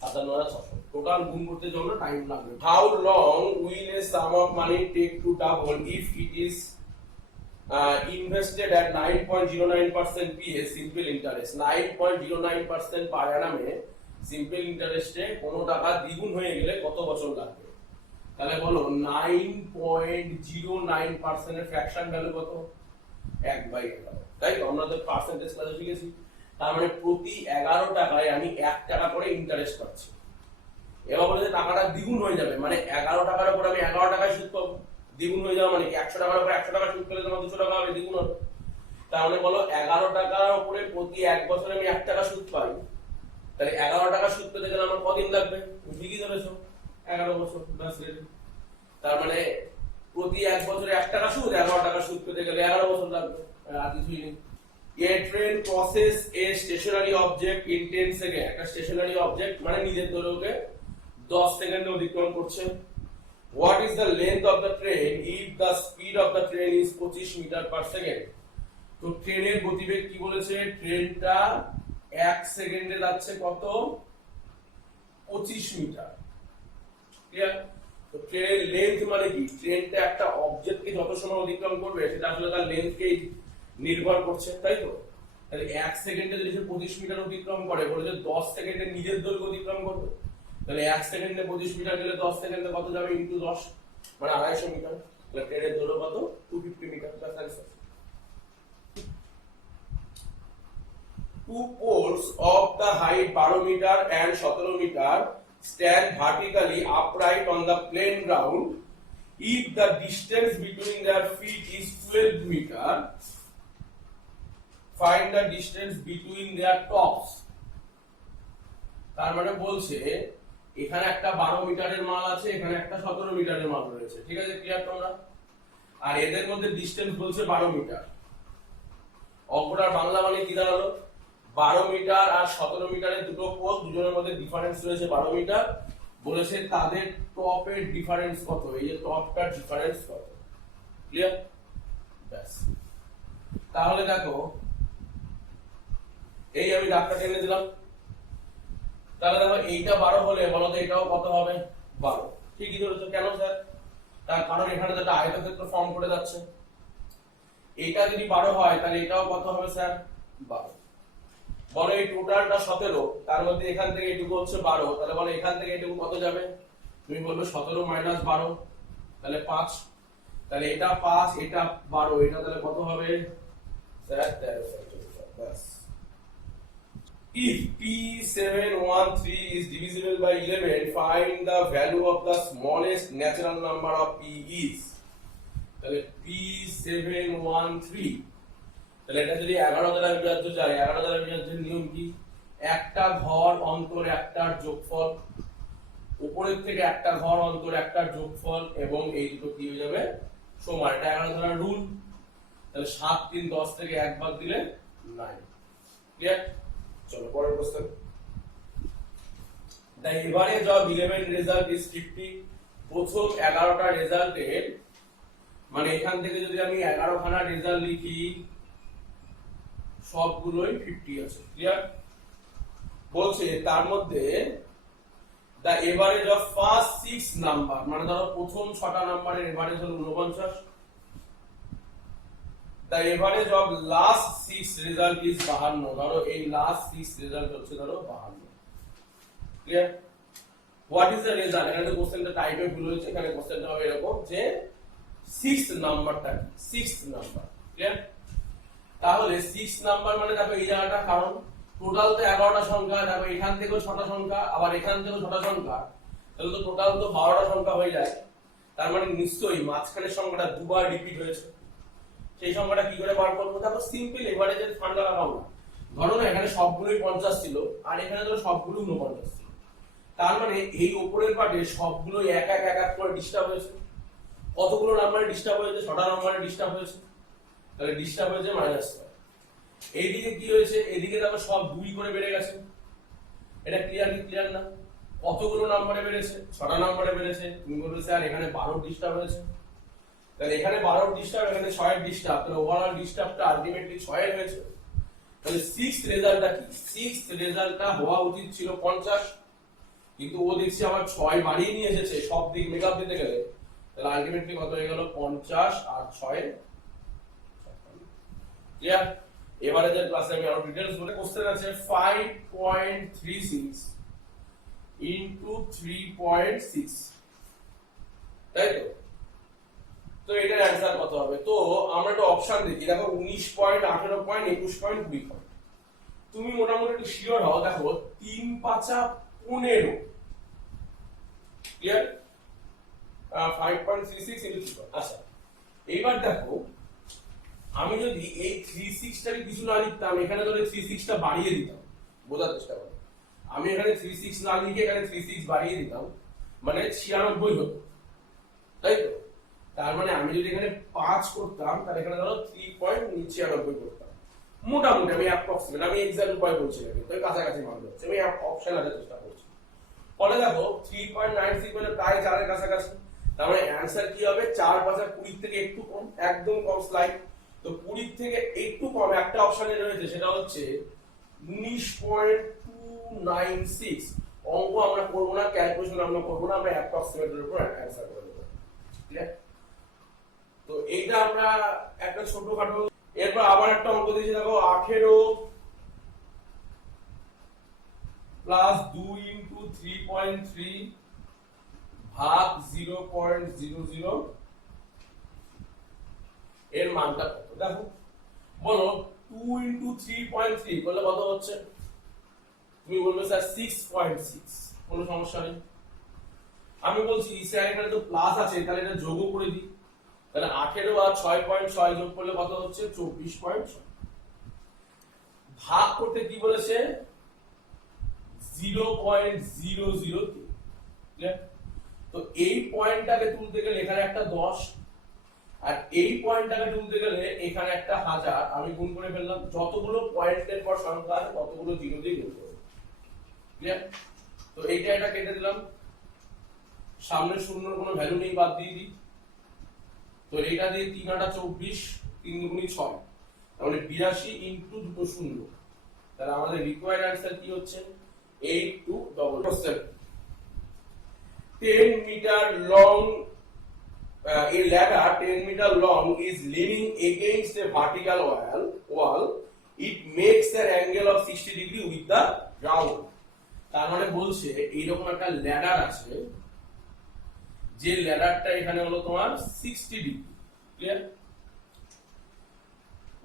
57,600 টোটাল গুণ করতে জন্য টাইম লাগবে। How long will a sum of money take to double if it is invested at 9.09% PA simple interest 9.09% per annum এ সিম্পল ইন্টারেস্টে কোনো টাকা দ্বিগুণ হয়ে গেলে কত বছর লাগবে? তাহলে বলো 9.09% এর ফ্র্যাকশন ভ্যালু কত? 1/11। তাই তো আমরা তো পার্সেন্টেজ ক্লাসে শিখেছি। তার মানে প্রতি 11 টাকায় আমি 1 টাকা করে ইন্টারেস্ট পাচ্ছি। এবার বলে যে টাকাটা দ্বিগুণ হয়ে যাবে, মানে 11 টাকার উপর আমি 11 টাকায় সুদ পাবো। দ্বিগুণ হয়ে যাওয়া মানে 100 টাকার উপর 100 টাকা সুদ পেলে তোমার 200 টাকা হবে, দ্বিগুণ হবে। তার মানে বলো 11 টাকার উপরে প্রতি 1 বছরে আমি 1 টাকা সুদ পাই, তাহলে 11 টাকা সুদ পেতে গেলে আমার কদিন লাগবে? তুমি ঠিকই ধরেছো, 11 বছর। তার মানে প্রতি 1 বছরে 1 টাকা সুদ, 11 টাকা সুদ পেতে গেলে 11 বছর লাগবে, আর কিছুই নেই। A train crosses a stationary object in 10 second. একটা স্টেশনারি অবজেক্ট মানে নিজের দৈর্ঘ্যকে 10 সেকেন্ডে অতিক্রম করছে। What is the length of the train if the speed of the train is 25 metre per second? তো ট্রেনের গতিবেগ কি বলেছে? ট্রেনটা 1 সেকেন্ডে যাচ্ছে কত? 25 মিটার। ক্লিয়ার? তো ট্রেনের লেন্থ মানে কি? ট্রেনটা একটা অবজেক্টকে যত সময় অতিক্রম করবে সেটা আসলে তার লেন্থকে নির্ভর করছে, তাই তো? তাহলে 1 সেকেন্ডে যদি সে 25 মিটার অতিক্রম করে, বলে যে 10 সেকেন্ডে নিজের দৈর্ঘ্য অতিক্রম করবে, তাহলে 1 সেকেন্ডে 25 মিটার গেলে 10 সেকেন্ডে কত যাবে? ইনটু 10 মানে 250 মিটার। তাহলে ট্রেনের দৈর্ঘ্য কত? 250 metre. That's answer. Two poles of the height 12 meter and 17 meter stand vertically upright on the plain ground. If the distance between their feet is 12 meter, find the distance between their tops. তার মানে বলছে এখানে একটা 12 মিটারের মাল আছে, এখানে একটা 17 মিটারের মাল রয়েছে, ঠিক আছে? ক্লিয়ার তোমরা? আর এদের মধ্যে ডিসটেন্স বলছে 12 মিটার। অঙ্কটার বাংলা মানে কি দাঁড়ালো? 12 মিটার আর 17 মিটারের দুটো পোল, দুজনের মধ্যে ডিফারেন্স রয়েছে 12 মিটার। বলেছে তাদের টপের ডিফারেন্স কত? এই যে টপটার ডিফারেন্স কত? ক্লিয়ার? ব্যাস। তাহলে দেখো এই আমি দাগটা টেনে দিলাম। তাহলে দেখো এইটা 12 হলে বলো তো এটাও কত হবে? 12। ঠিকই ধরেছো। কেন স্যার? তার কারণ এখানে একটা আয়তক্ষেত্র ফর্ম করে যাচ্ছে। এটা যদি 12 হয় তাহলে এটাও কত হবে স্যার? 12। বলো এই টোটালটা 17, তার মধ্যে এখান থেকে এটুকু হচ্ছে 12, তাহলে বলো এখান থেকে এটুকু কত যাবে? তুমি বলবে 17 মাইনাস 12, তাহলে 5। তাহলে এটা 5, এটা 12, এটা তাহলে কত হবে sir? 13। Bus. If P713 is divisible by 11, find the value of the smallest natural number of P is. তাহলে P713, তাহলে এটা যদি 11 দ্বারা বিভাজ্য যায়, 11 দ্বারা বিভাজ্যের নিয়ম কি? একটা ঘর অন্তর একটার যোগফল, উপরের থেকে একটা ঘর অন্তর একটার যোগফল, এবং এই দুটো কি হয়ে যাবে? সমান। এটা 11 দ্বারা রুল। তাহলে 7 3 10 থেকে 1 বাদ দিলে 9। ক্লিয়ার? চলো পরের প্রশ্ন। The average of 11 result is 50. প্রথম 11টা রেজাল্টের মানে এখান থেকে যদি আমি 11 খানা রেজাল্ট লিখি সবগুলোই 50 আছে। ক্লিয়ার? বলছে তার মধ্যে the average of first 6 number, মানে ধরো প্রথম 6টা নাম্বারের এভারেজ হলো 49। The average of last 6 result is 52। ধরো এই লাস্ট 6 রেজাল্ট হচ্ছে ধরো 52। Clear? What is the result? এখানে কোশ্চেনটা টাইপে ভুল হয়েছে, এখানে কোশ্চেনটা হবে এরকম যে 6th নাম্বারটা কি? 6th number. ক্লিয়ার? তাহলে 6 নাম্বার মানে দেখো এই জায়গাটা, কারণ টোটাল তো 11টা সংখ্যা, দেখো এখান থেকেও 6টা সংখ্যা, আবার এখান থেকেও 6টা সংখ্যা, তাহলে তো টোটাল তো 12টা সংখ্যা হয়ে যায়। তার মানে নিশ্চয়ই মাঝখানের সংখ্যাটা দুবার রিপিট হয়েছে। সেই সংখ্যাটা কি করে বার করবো? দেখো সিম্পল এভারেজের ফান্ডা লাগাবো না। ধরো না এখানে সবগুলোই 50 ছিল, আর এখানে ধরো সবগুলো 49 ছিল। তার মানে এই উপরের পার্টে সবগুলো এক এক এক এক করে ডিস্টার্ব হয়েছে। কতগুলো নাম্বারে ডিস্টার্ব হয়েছে? 6টা নাম্বারে ডিস্টার্ব হয়েছে। তাহলে ডিস্টার্ব হয়েছে -6। এইদিকে কি হয়েছে? এদিকে দেখো সব 2 করে বেড়ে গেছে। এটা ক্লিয়ার কি ক্লিয়ার না? কতগুলো নাম্বারে বেড়েছে? 6টা নাম্বারে বেড়েছে। তুমি বলবে স্যার এখানে 12 ডিস্টার্ব হয়েছে। তাহলে এখানে 12 ডিস্টার্ব, এখানে 6 ডিস্টার্ব, তাহলে ওভারঅল ডিস্টার্বটা আলটিমেটলি 6 হয়েছে। তাহলে 6th রেজাল্টটা কি? 6th রেজাল্টটা হওয়া উচিত ছিল 50। কিন্তু ও দেখছি আমার 6 বাড়িয়ে নিয়ে এসেছে সব দিক মেকআপ দিতে গেলে, তাহলে আলটিমেটলি কত হয়ে গেল 50 আর 6 ক্লিয়ার। এবারে যে ক্লাসে আমি আরো ডিটেইলস বলে কোশ্চেন আছে 5.36 ইনটু 3.6, তাই তো? তো এটার অ্যান্সার কত হবে? তো আমরা একটা অপশন দেখি, দেখো 19 পয়েন্ট, 18 পয়েন্ট, 21 পয়েন্ট, 20 পয়েন্ট। তুমি মোটামুটি একটু শিওর হও, দেখো 3 5 15, ক্লিয়ার? 5.36 ইনটু 3। আচ্ছা এইবার দেখো আমি যদি এই 36 টাকে কিছু না লিখতাম, এখানে ধরে 36 টা বাড়িয়ে দিতাম, বোঝার চেষ্টা করো। আমি এখানে 36 না লিখে এখানে 36 বাড়িয়ে দিতাম, মানে 96 হতো, তাই তো? তার মানে আমি যদি এখানে 5 করতাম, তাহলে এখানে ধরো 3.96 করতাম মোটামুটি। আমি অ্যাপ্রক্সিমেট, আমি এক্সাক্ট উপায় বলছি না, কিন্তু কাছাকাছি মান হচ্ছে, আমি অপশন আনার চেষ্টা করছি। ফলে দেখো 3.96 মানে প্রায় 4 এর কাছাকাছি। তার মানে অ্যানসার কি হবে? 4 5 20 থেকে একটু কম, একদম কম স্লাইড। তো 20 থেকে একটু কম একটা অপশনে রয়েছে, সেটা হচ্ছে 19.296। অঙ্ক আমরা করব না, ক্যালকুলেশন আমরা করব না, আমরা অ্যাপ্রক্সিমেটের উপর অ্যানসার করে দেব, ঠিক আছে? তো এইটা আমরা একটা ছোটখাটো। এরপর আবার একটা অঙ্ক দিয়েছি, দেখো 18 প্লাস 2 ইনটু 3.3 ভাগ 0.00 এর মানটা কত? দেখো বলো 2 ইনটু 3.3 করলে কত হচ্ছে? তুমি বলবে স্যার 6.6। কোনো সমস্যা নেই, আমি বলছি স্যার এখানে তো প্লাস আছে, তাহলে এটা যোগও করে দিই। তাহলে 18 আর 6.6 যোগ করলে কত হচ্ছে? 24.6। ভাগ করতে কি বলেছে? 0.003। তো এই পয়েন্টটাকে তুলতে গেলে এখানে একটা 10, আর এই পয়েন্টটাকে তুলতে গেলে এখানে একটা 1000। আমি গুণ করে ফেললাম, যতগুলো পয়েন্টের পর সংখ্যা আছে ততগুলো জিরো দিয়ে গুণ করব, ক্লিয়ার? তো এইটা এটা কেটে দিলাম, সামনে শূন্যর কোনো ভ্যালু নেই, বাদ দিয়ে দিই। তো এটা দিয়ে 3 8 24, 3 দুগুণী 6, তাহলে 82 ইনটু দুটো শূন্য। তাহলে আমাদের রিকোয়ার্ড অ্যানসার কি হচ্ছে? 8277। 10 meter long, a ladder 10 meter long is leaning against a vertical wall. It makes an angle of 60 degree with the ground. তার মানে বলছে এইরকম একটা ল্যাডার আছে, যে ল্যাডারটা এখানে হলো তোমার 60 degree, clear?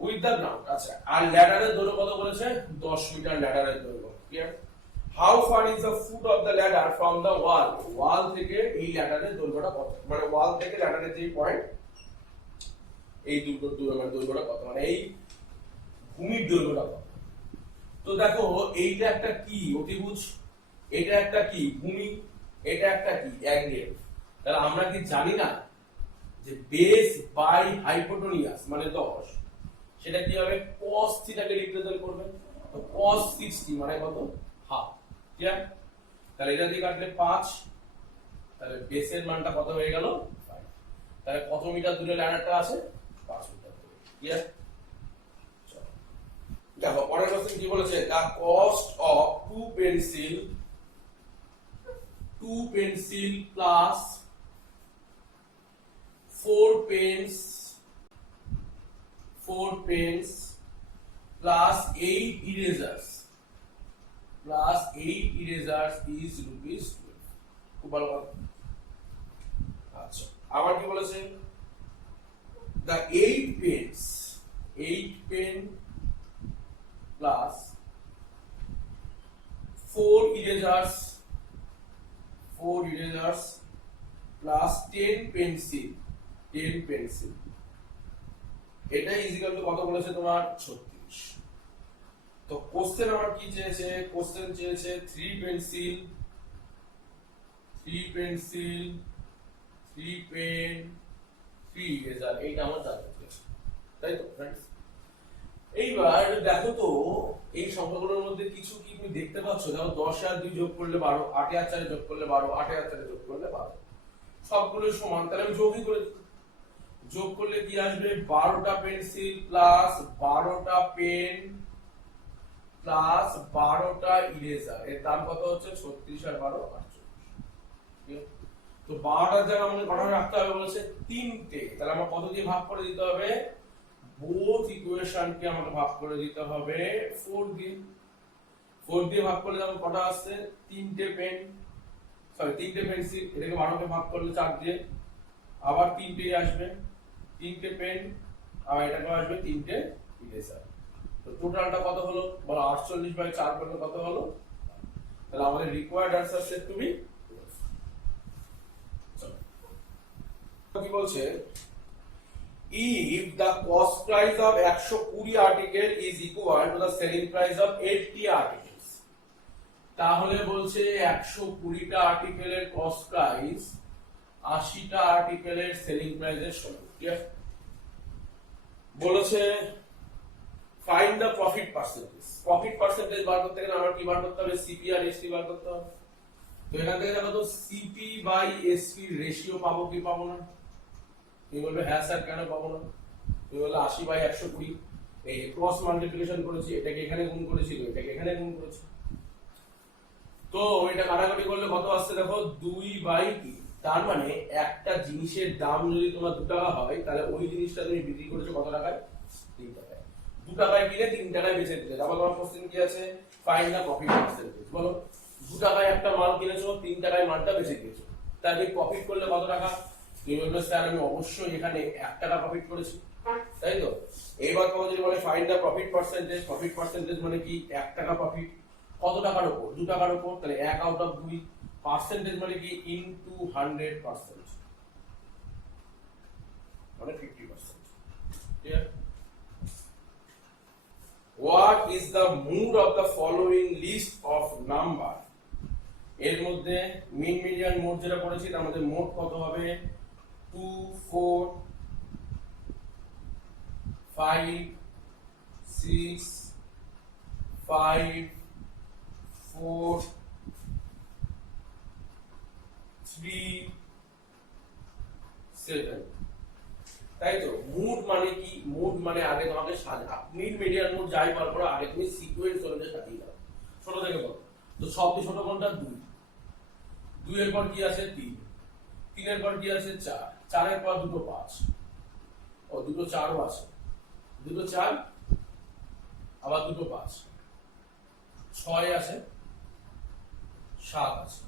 With the ground. আচ্ছা, আর ল্যাডারের দৈর্ঘ্য কত বলেছে? 10 মিটার ল্যাডারের দৈর্ঘ্য, clear? How far is the foot of the ladder from the wall? Wall থেকে এই ল্যাডারের দৈর্ঘ্যটা কত? মানে ওয়াল থেকে ল্যাডারের যে পয়েন্ট, এই দুটো দৈর্ঘ্যটা কত, মানে এই ভূমির দৈর্ঘ্যটা কত? তো দেখো এইটা একটা কি অতিভুজ, এটা একটা কি ভূমি, এটা একটা কি অ্যাঙ্গেল। তাহলে আমরা কি জানি না যে বেস বাই হাইপোটেনিয়াস মানে 10, সেটা কি হবে? cos θ কে রিপ্রেজেন্ট করবে। তো cos 60 মানে কত? Half, clear? তাহলে এটা দিয়ে কাটলে 5, তাহলে বেসের মানটা কত হয়ে গেল? 5। তাহলে কত মিটার দূরে ল্যাডারটা আছে? 5 মিটার দূরে, ক্লিয়ার? দেখো পরের কোশ্চেন কি বলেছে? the cost of two pencil plus 4 pens plus 8 erasers is rupees 12। খুব ভালো কথা। আচ্ছা আবার কি বলেছে? the 8 pen plus 4 erasers plus 10 pencil, এটা ইজিক্যাল টু কত বলেছে তোমার? 36। তো কোশ্চেন আমার কি চেয়েছে? কোশ্চেন চেয়েছে 3 পেন্সিল, 3 পেন, 3 ইরেজার। এইটা আমার জানতে চেয়েছে, তাই তো फ्रेंड्स? এইবার দেখো তো এই সংখ্যাগুলোর মধ্যে কিছু কি তুমি দেখতে পাচ্ছ? দেখো 10 আর 2 যোগ করলে 12, 8 আর 4 যোগ করলে 12, 8 আর 4 যোগ করলে 12, সবগুলো সমান। তাহলে আমি যোগই করে দিই। যোগ করলে কি আসবে? 12টা পেন্সিল প্লাস 12টা পেন প্লাস 12টা ইরেজার, এর দাম কত হচ্ছে 36 আর 12 48। তো 12টার জায়গায় আমাদের কটা রাখতে হবে বলেছে 3টে, তাহলে আমরা কত দিয়ে ভাগ করে দিতে হবে, বোথ ইকুয়েশনকে আমাকে ভাগ করে দিতে হবে 4 দিয়ে। 4 দিয়ে ভাগ করলে আমাদের কটা আসছে, 3টে পেন, সরি 3টে পেন্সিল, এটাকে 12কে ভাগ করলে 4 দিয়ে, আবার 3টে আসবে, 3টে পেন, আর এটাকে আসবে 3টে ইরেজার। তো টোটালটা কত হলো বলো, 48/4 করলে কত হলো, তাহলে আমাদের required answer set to be, কি বলছে, if the cost price of 120 article is equal to the selling price of 80 articles, তাহলে বলছে 120টা আর্টিকেলের কস্ট প্রাইস 80টা আর্টিকেলের সেলিং প্রাইসের সমান। ঠিক আছে, বলেছে find the profit percentage. Profit percentage বার করতে গেলে আমরা কি বার করতে হবে, সিপি আর এসপি বার করতে হবে। তো এখান থেকে দেখো তো সিপি বাই এসপি রেশিও পাবো কি পাবো না, তুমি বলবে হ্যাঁ স্যার কেন পাবো না, তুমি বললে 80/120, এই ক্রস মাল্টিপ্লিকেশন করেছি, এটাকে এখানে গুণ করেছি, এটাকে এখানে গুণ করেছি, তো এটা কাটাকাটি করলে কত আসছে দেখো 2/3। তার মানে একটা জিনিসের দাম যদি তোমার 2 টাকা হয়, তাহলে ওই জিনিসটা তুমি বিক্রি করেছো কত টাকায়, 3 টাকায়। 2 টাকায় কিনে 3 টাকায় বেচে দিলে, তারপর তোমার কোশ্চেন কি আছে, ফাইন্ড দ্য প্রফিট পার্সেন্টেজ। বলো 2 টাকায় একটা মাল কিনেছো, 3 টাকায় মালটা বেচে দিয়েছো, তাহলে প্রফিট করলে কত টাকা, তুমি বলবে স্যার আমি অবশ্যই এখানে 1 টাকা প্রফিট করেছি, তাই তো। এবার তোমার যদি বলে find the profit percentage, profit percentage মানে কি 1 টাকা প্রফিট কত টাকার উপর, 2 টাকার উপর, তাহলে 1/2, পার্সেন্টেজ মানে কি ইনটু 100%, মানে 50%। Clear? What is the mood of the following list of number? এর মধ্যে মিন মিডিয়ান মোড যেটা পড়েছি, তার মধ্যে মোড কত হবে, 2 4 5 6 5 4 3 7, তাই তো। মুড মানে কি, মুড মানে আগে তোমাকে সাজা, মিড মিডিয়ান মুড যাই বার করো আগে তুমি সিকোয়েন্স অনুযায়ী সাজিয়ে দাও, ছোট থেকে বলো। তো সবচেয়ে ছোট কোনটা, 2, 2 এর পর কি আছে 3, 3 এর পর কি আছে 4, 4 এর পর দুটো 5, ও দুটো 4ও আছে, দুটো 4 আবার দুটো 5, 6 আছে, 7 আছে,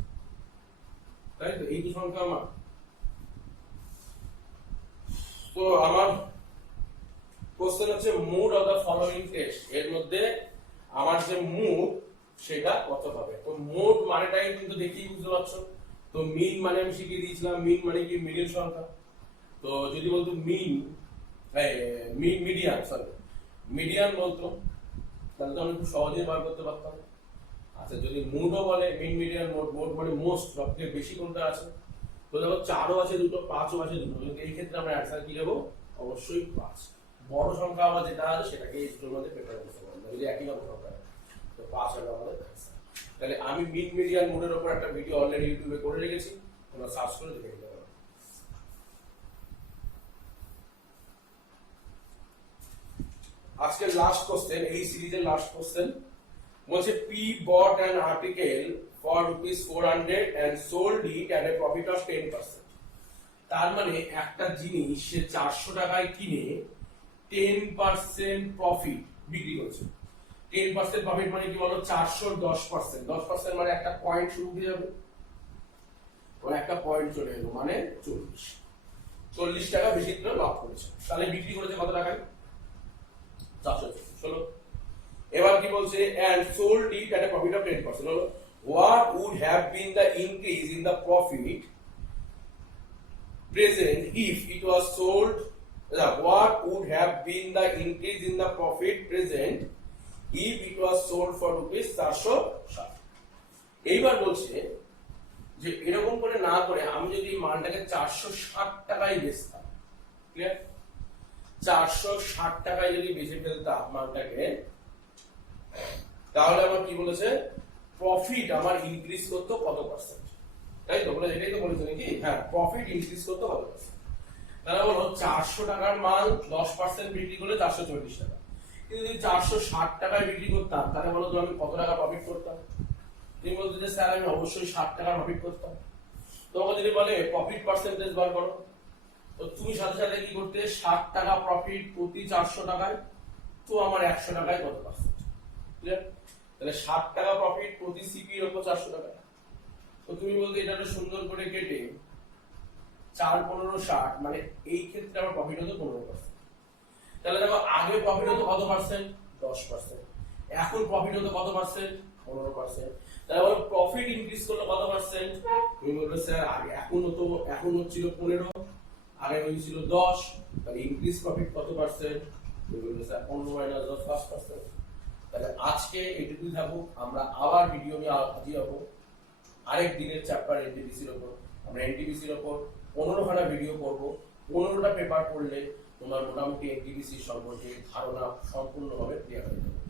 তাই তো। এই তো সংখ্যা আমার। তো আমার কোশ্চেন হচ্ছে mood of the following test, এর মধ্যে আমার যে মুড সেটা কত হবে। তো মুড মানেটাই কিন্তু দেখেই বুঝতে পারছো। তো মিন মানে আমি শিখিয়ে দিয়েছিলাম, মিন মানে কি মিডিল সংখ্যা। তো যদি বলতো মিডিয়ান, সরি মিডিয়ান বলতো, তাহলে তো আমি খুব সহজেই বার করতে পারতাম। আচ্ছা যদি মুডও বলে, মিন মিডিয়ান মোড, মোড মানে মোস্ট, সবথেকে বেশি কোনটা আছে, তো দেখো 4ও আছে দুটো, 5ও আছে দুটো, কিন্তু এই ক্ষেত্রে আমরা অ্যান্সার কি দেবো, অবশ্যই 5। বড় সংখ্যা আবার যেটা আছে সেটাকে এই দুটোর মধ্যে প্রেফার করতে পারবো, যদি একই রকম সংখ্যা, তো 5 হলো আমাদের অ্যান্সার। তাহলে আমি মিন মিডিয়ান মোডের উপর একটা ভিডিও অলরেডি ইউটিউবে করে রেখেছি, তোমরা সার্চ করে দেখে নিতে পারো। আজকের লাস্ট কোশ্চেন, এই সিরিজের লাস্ট কোশ্চেন বলছে P bought an article for ₹400 and sold it at a profit of 10%। তার মানে একটা জিনিস সে 400 টাকায় কিনে 10% প্রফিট বিক্রি করছে। 10% প্রফিট মানে কি বলো, 400 10%, 10% মানে একটা পয়েন্ট শুরু হয়ে যাবে, ওর একটা পয়েন্ট চলে এলো, মানে 40 টাকা বেশি করে লাভ করেছে। তাহলে বিক্রি করেছে কত টাকায়, 400। চলো এবার কি বলছে, and sold it at a profit of 10%। হলো what would have been the increase in the profit present if it was sold, what would have been the increase in the profit present if it was sold for ₹460। এইবার বলছে যে এরকম করে না করে আমি যদি মালটাকে 460 টাকায় বেচতাম, ক্লিয়ার, 460 টাকায় যদি বেচে ফেলতাম মালটাকে, তাহলে আমার কি বলেছে, প্রফিট আমার ইনক্রিজ করতো কত পার্সেন্ট, তাই তো বলে, এটাই তো বলেছে নাকি, হ্যাঁ প্রফিট ইনক্রিজ করতো কত পার্সেন্ট। তাহলে বলো 400 টাকার মাল 10% বিক্রি করলে 440 টাকা, কিন্তু যদি 460 টাকায় বিক্রি করতাম তাহলে বলো তো আমি কত টাকা প্রফিট করতাম? তুমি বলতে যে স্যার আমি অবশ্যই 60 টাকা প্রফিট করতাম। তোমাকে যদি বলে প্রফিট পার্সেন্টেজ বার করো, তো তুমি সাথে সাথে কি করতে, 60 টাকা প্রফিট প্রতি 400 টাকায়, তো আমার 100 টাকায় কত পার্সেন্ট? ক্লিয়ার? তাহলে 60 টাকা প্রফিট প্রতি সিপি এর উপর 400 টাকা। তো তুমি বলতে এটা সুন্দর করে কেটে 4 15 60, মানে এই ক্ষেত্রে আমার প্রফিট হতো 15%। তাহলে দেখো আগে প্রফিট হতো কত পার্সেন্ট? 10%। এখন প্রফিট হতো কত পার্সেন্ট? 15%। তাহলে বলো প্রফিট ইনক্রিজ করলো কত পার্সেন্ট? তুমি বলবে স্যার আগে এখন হচ্ছিল 15, আগে হয়েছিল 10, তাহলে ইনক্রিজ প্রফিট কত পার্সেন্ট? তুমি বলবে স্যার 15 - 10 5%। তাহলে আজকে এইটুকুই থাকুক, আমরা আবার ভিডিও নিয়ে হাজির হবো আরেক দিনের চ্যাপ্টার এনটিপিসির উপর। আমরা এনটিপিসির উপর 15খানা ভিডিও করব। 15টা পেপার পড়লে তোমার মোটামুটি এনটিপিসি সম্পর্কে ধারণা সম্পূর্ণভাবে ক্লিয়ার হয়ে যাবে।